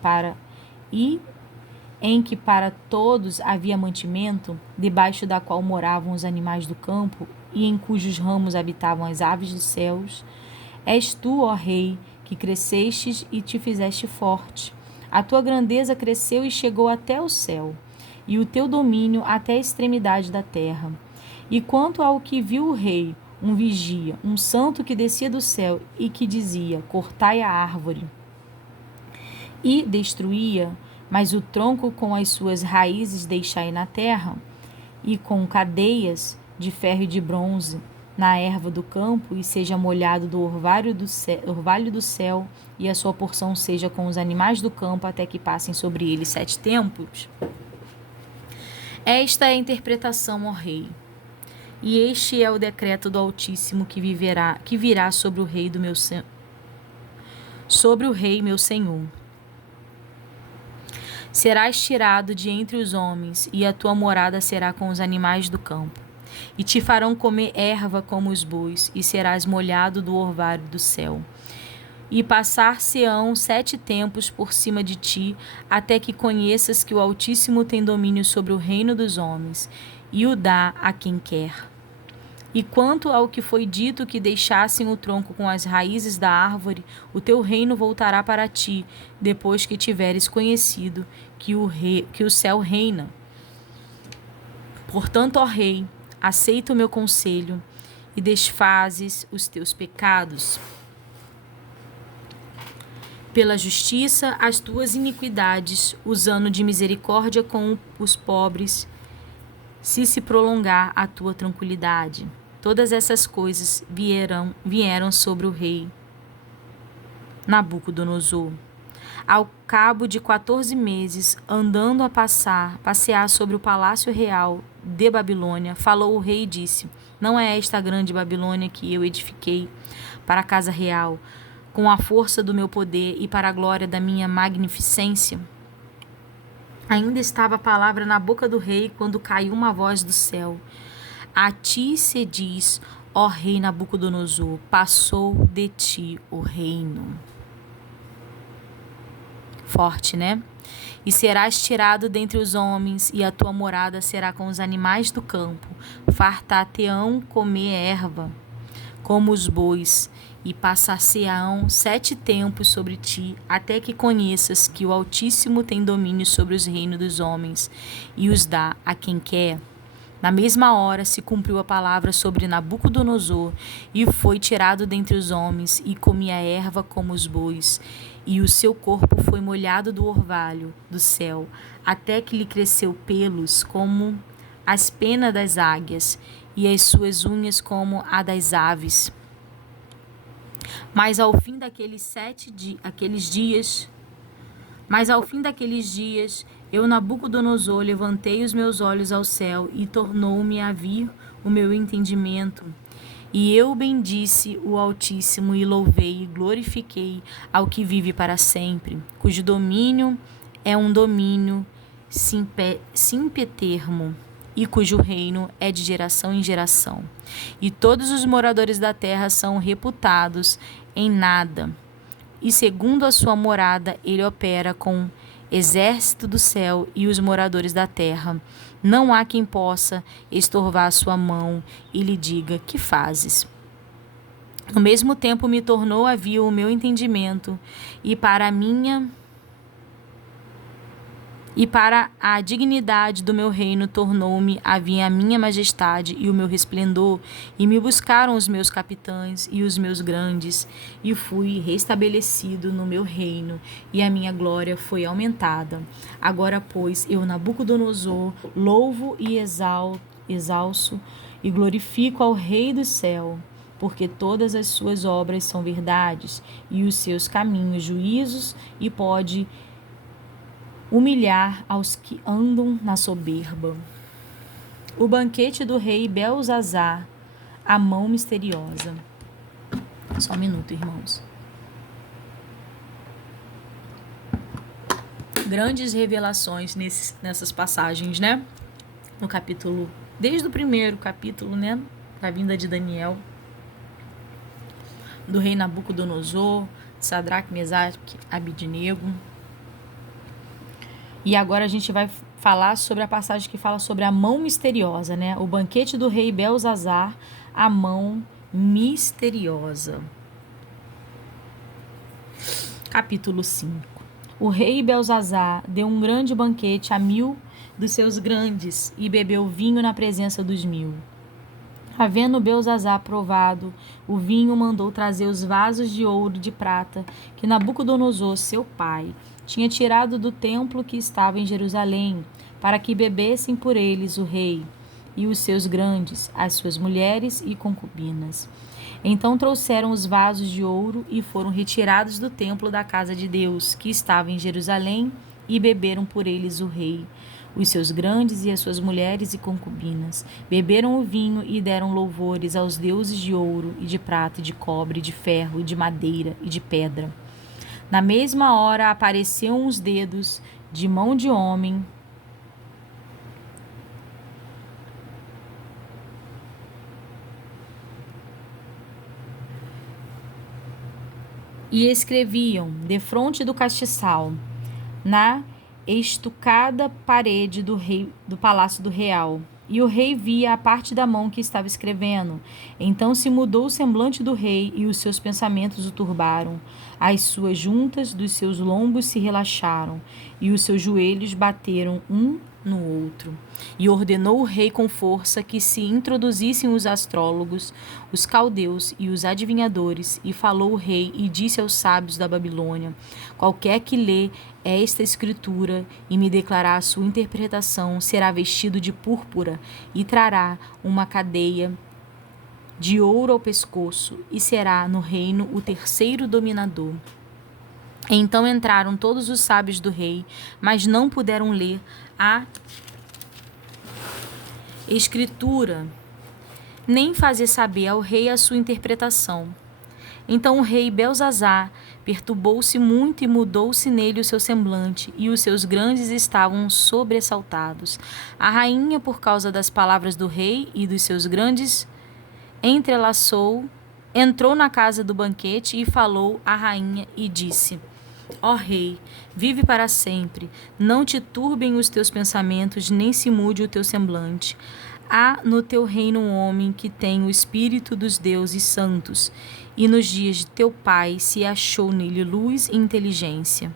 em que para todos havia mantimento, debaixo da qual moravam os animais do campo, e em cujos ramos habitavam as aves dos céus, és tu, ó Rei, que crescestes e te fizeste forte. A tua grandeza cresceu e chegou até o céu, e o teu domínio até a extremidade da terra. E quanto ao que viu o rei, um vigia, um santo que descia do céu e que dizia: cortai a árvore, e destruía, mas o tronco com as suas raízes deixai na terra, e com cadeias de ferro e de bronze na erva do campo, e seja molhado do orvalho do céu, e a sua porção seja com os animais do campo, até que passem sobre ele 7 tempos. Esta é a interpretação, ó rei, e este é o decreto do Altíssimo que virá sobre o rei meu senhor. Serás tirado de entre os homens, e a tua morada será com os animais do campo. E te farão comer erva como os bois, e serás molhado do orvalho do céu. E passar-se-ão 7 tempos por cima de ti, até que conheças que o Altíssimo tem domínio sobre o reino dos homens, e o dá a quem quer. E quanto ao que foi dito que deixassem o tronco com as raízes da árvore, o teu reino voltará para ti, depois que tiveres conhecido que o céu reina. Portanto, ó rei, aceita o meu conselho e desfazes os teus pecados. Pela justiça, as tuas iniquidades, usando de misericórdia com os pobres, se prolongar a tua tranquilidade. Todas essas coisas vieram sobre o rei Nabucodonosor. Ao cabo de 14 meses, andando a passear sobre o palácio real de Babilônia, falou o rei e disse: não é esta a grande Babilônia que eu edifiquei para a casa real, com a força do meu poder e para a glória da minha magnificência? Ainda estava a palavra na boca do rei quando caiu uma voz do céu: a ti se diz, ó rei Nabucodonosor, passou de ti o reino. Forte, né? E serás tirado dentre os homens, e a tua morada será com os animais do campo. Fartar-te-ão comer erva, como os bois, e passar-se-ão 7 tempos sobre ti, até que conheças que o Altíssimo tem domínio sobre os reinos dos homens, e os dá a quem quer. Na mesma hora se cumpriu a palavra sobre Nabucodonosor, e foi tirado dentre os homens, e comia erva como os bois, e o seu corpo foi molhado do orvalho do céu, até que lhe cresceu pelos como as penas das águias, e as suas unhas como a das aves. Mas ao fim daqueles dias, eu, Nabucodonosor, levantei os meus olhos ao céu, e tornou-me a vir o meu entendimento. E eu bendisse o Altíssimo, e louvei e glorifiquei ao que vive para sempre, cujo domínio é um domínio sempiterno, e cujo reino é de geração em geração. E todos os moradores da terra são reputados em nada, e segundo a sua morada ele opera com exército do céu e os moradores da terra. Não há quem possa estorvar a sua mão e lhe diga: que fazes? No mesmo tempo me tornou a via o meu entendimento, e para a dignidade do meu reino tornou-me a minha majestade e o meu resplendor, e me buscaram os meus capitães e os meus grandes, e fui restabelecido no meu reino, e a minha glória foi aumentada. Agora, pois, eu, Nabucodonosor, louvo e exalço e glorifico ao Rei do céu, porque todas as suas obras são verdades, e os seus caminhos juízos, e pode humilhar aos que andam na soberba. O banquete do rei Belzazar, a mão misteriosa. Só um minuto, irmãos. Grandes revelações nessas passagens, né? No capítulo, desde o primeiro capítulo, né? Da vinda de Daniel, do rei Nabucodonosor, Sadraque, Mesaque, Abidnego. E agora a gente vai falar sobre a passagem que fala sobre a mão misteriosa, né? O banquete do rei Belzazar, a mão misteriosa. Capítulo 5. O rei Belzazar deu um grande banquete a 1000 dos seus grandes e bebeu vinho na presença dos 1000. Havendo Belzazar provado o vinho, mandou trazer os vasos de ouro e de prata que Nabucodonosor, seu pai, tinha tirado do templo que estava em Jerusalém, para que bebessem por eles o rei e os seus grandes, as suas mulheres e concubinas. Então trouxeram os vasos de ouro e foram retirados do templo da casa de Deus, que estava em Jerusalém, e beberam por eles o rei, os seus grandes e as suas mulheres e concubinas. Beberam o vinho e deram louvores aos deuses de ouro e de prata e de cobre, de ferro e de madeira e de pedra. Na mesma hora apareceram os dedos de mão de homem e escreviam defronte do castiçal, na estucada parede do palácio do real. E o rei via a parte da mão que estava escrevendo. Então se mudou o semblante do rei, e os seus pensamentos o turbaram. As suas juntas dos seus lombos se relaxaram, e os seus joelhos bateram um no outro. E ordenou o rei com força que se introduzissem os astrólogos, os caldeus e os adivinhadores, e falou o rei e disse aos sábios da Babilônia: qualquer que lê esta escritura e me declarar a sua interpretação será vestido de púrpura e trará uma cadeia de ouro ao pescoço, e será no reino o terceiro dominador. Então entraram todos os sábios do rei, mas não puderam ler a escritura, nem fazer saber ao rei a sua interpretação. Então o rei Belzazar perturbou-se muito e mudou-se nele o seu semblante, e os seus grandes estavam sobressaltados. A rainha, por causa das palavras do rei e dos seus grandes, entrou na casa do banquete e falou à rainha e disse: ó rei, vive para sempre, não te turbem os teus pensamentos, nem se mude o teu semblante. Há no teu reino um homem que tem o espírito dos deuses santos, e nos dias de teu pai se achou nele luz e inteligência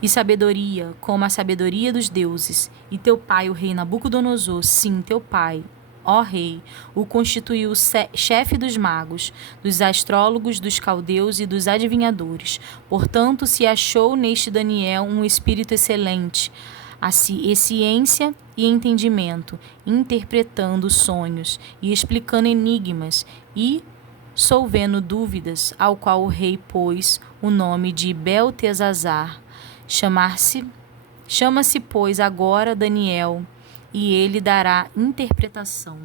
e sabedoria, como a sabedoria dos deuses. E teu pai, o rei Nabucodonosor, sim, teu pai, ó rei, o constituiu chefe dos magos, dos astrólogos, dos caldeus e dos adivinhadores. Portanto, se achou neste Daniel um espírito excelente, e ciência e entendimento, interpretando sonhos e explicando enigmas e solvendo dúvidas, ao qual o rei pôs o nome de Beltesazar. Chama-se, pois, agora Daniel, e ele dará interpretação.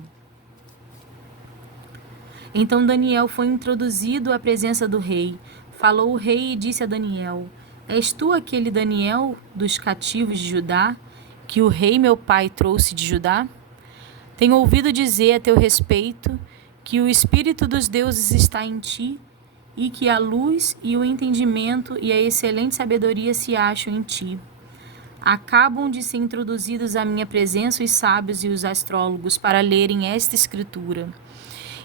Então Daniel foi introduzido à presença do rei. Falou o rei e disse a Daniel: és tu aquele Daniel dos cativos de Judá, que o rei meu pai trouxe de Judá? Tenho ouvido dizer a teu respeito que o espírito dos deuses está em ti, e que a luz e o entendimento e a excelente sabedoria se acham em ti. Acabam de ser introduzidos à minha presença os sábios e os astrólogos para lerem esta escritura.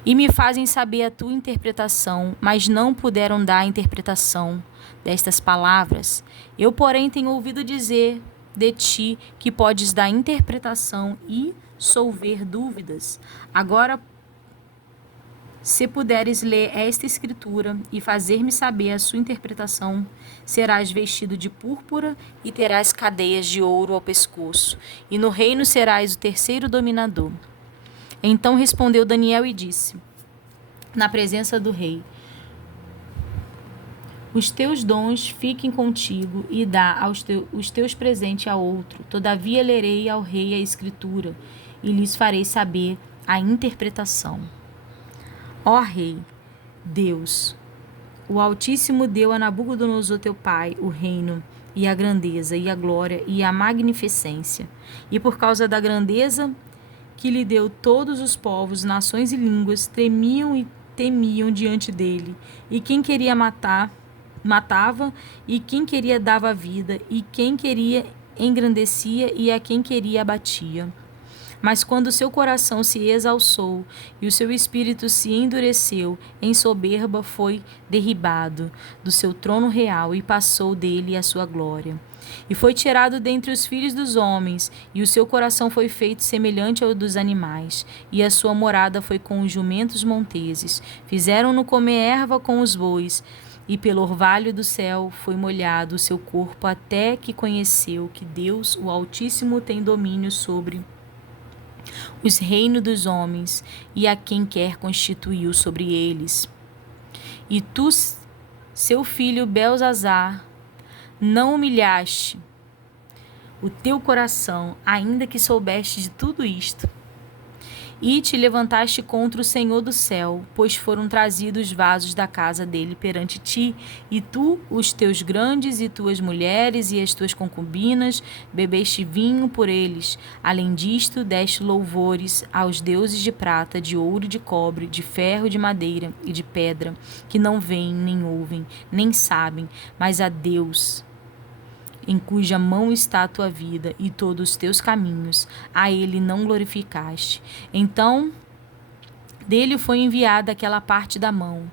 E me fazem saber a tua interpretação, mas não puderam dar a interpretação destas palavras. Eu, porém, tenho ouvido dizer de ti que podes dar interpretação e solver dúvidas. Agora, se puderes ler esta escritura e fazer-me saber a sua interpretação, serás vestido de púrpura e terás cadeias de ouro ao pescoço, e no reino serás o terceiro dominador. Então respondeu Daniel e disse, na presença do rei, os teus dons fiquem contigo e dá os teus presentes a outro. Todavia lerei ao rei a escritura e lhes farei saber a interpretação. Ó Rei, Deus, o Altíssimo deu a Nabucodonosor teu pai o reino e a grandeza e a glória e a magnificência. E por causa da grandeza que lhe deu, todos os povos, nações e línguas tremiam e temiam diante dele. E quem queria matava, e quem queria dava vida, e quem queria engrandecia, e a quem queria abatia. Mas quando seu coração se exalçou e o seu espírito se endureceu, em soberba foi derribado do seu trono real e passou dele a sua glória. E foi tirado dentre os filhos dos homens, e o seu coração foi feito semelhante ao dos animais, e a sua morada foi com os jumentos monteses. Fizeram-no comer erva com os bois, e pelo orvalho do céu foi molhado o seu corpo, até que conheceu que Deus, o Altíssimo, tem domínio sobre os reinos dos homens, e a quem quer constituiu sobre eles. E tu, seu filho Belzazar, não humilhaste o teu coração, ainda que soubeste de tudo isto, e te levantaste contra o Senhor do céu, pois foram trazidos vasos da casa dele perante ti, e tu, os teus grandes, e tuas mulheres, e as tuas concubinas, bebeste vinho por eles. Além disto, deste louvores aos deuses de prata, de ouro e de cobre, de ferro, de madeira e de pedra, que não veem, nem ouvem, nem sabem, mas a Deus, em cuja mão está a tua vida e todos os teus caminhos, a ele não glorificaste. Então, dele foi enviada aquela parte da mão,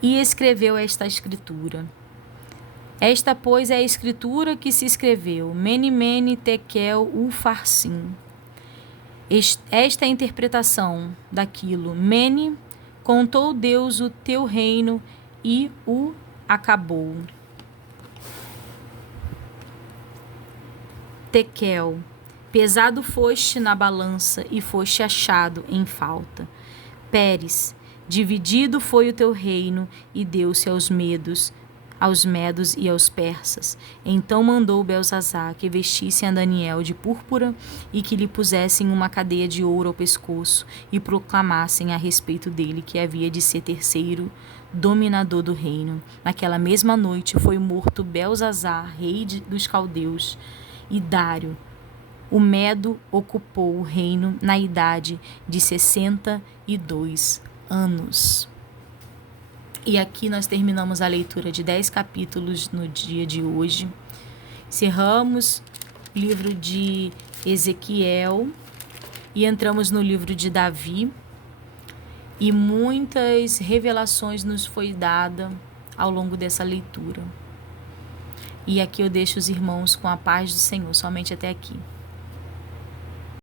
e escreveu esta escritura. Esta, pois, é a escritura que se escreveu, Mene, Mene, Tekel, Ufarsim. Esta é a interpretação daquilo. Mene, contou Deus o teu reino e o acabou. Tekel, pesado foste na balança e foste achado em falta. Pérez, dividido foi o teu reino e deu-se aos medos e aos persas. Então mandou Belzazar que vestissem a Daniel de púrpura e que lhe pusessem uma cadeia de ouro ao pescoço e proclamassem a respeito dele que havia de ser terceiro dominador do reino. Naquela mesma noite foi morto Belzazar, rei dos caldeus, e Dário, o Medo, ocupou o reino na idade de 62 anos. E aqui nós terminamos a leitura de 10 capítulos no dia de hoje. Encerramos o livro de Ezequiel e entramos no livro de Davi. E muitas revelações nos foi dada ao longo dessa leitura. E aqui eu deixo os irmãos com a paz do Senhor, somente até aqui.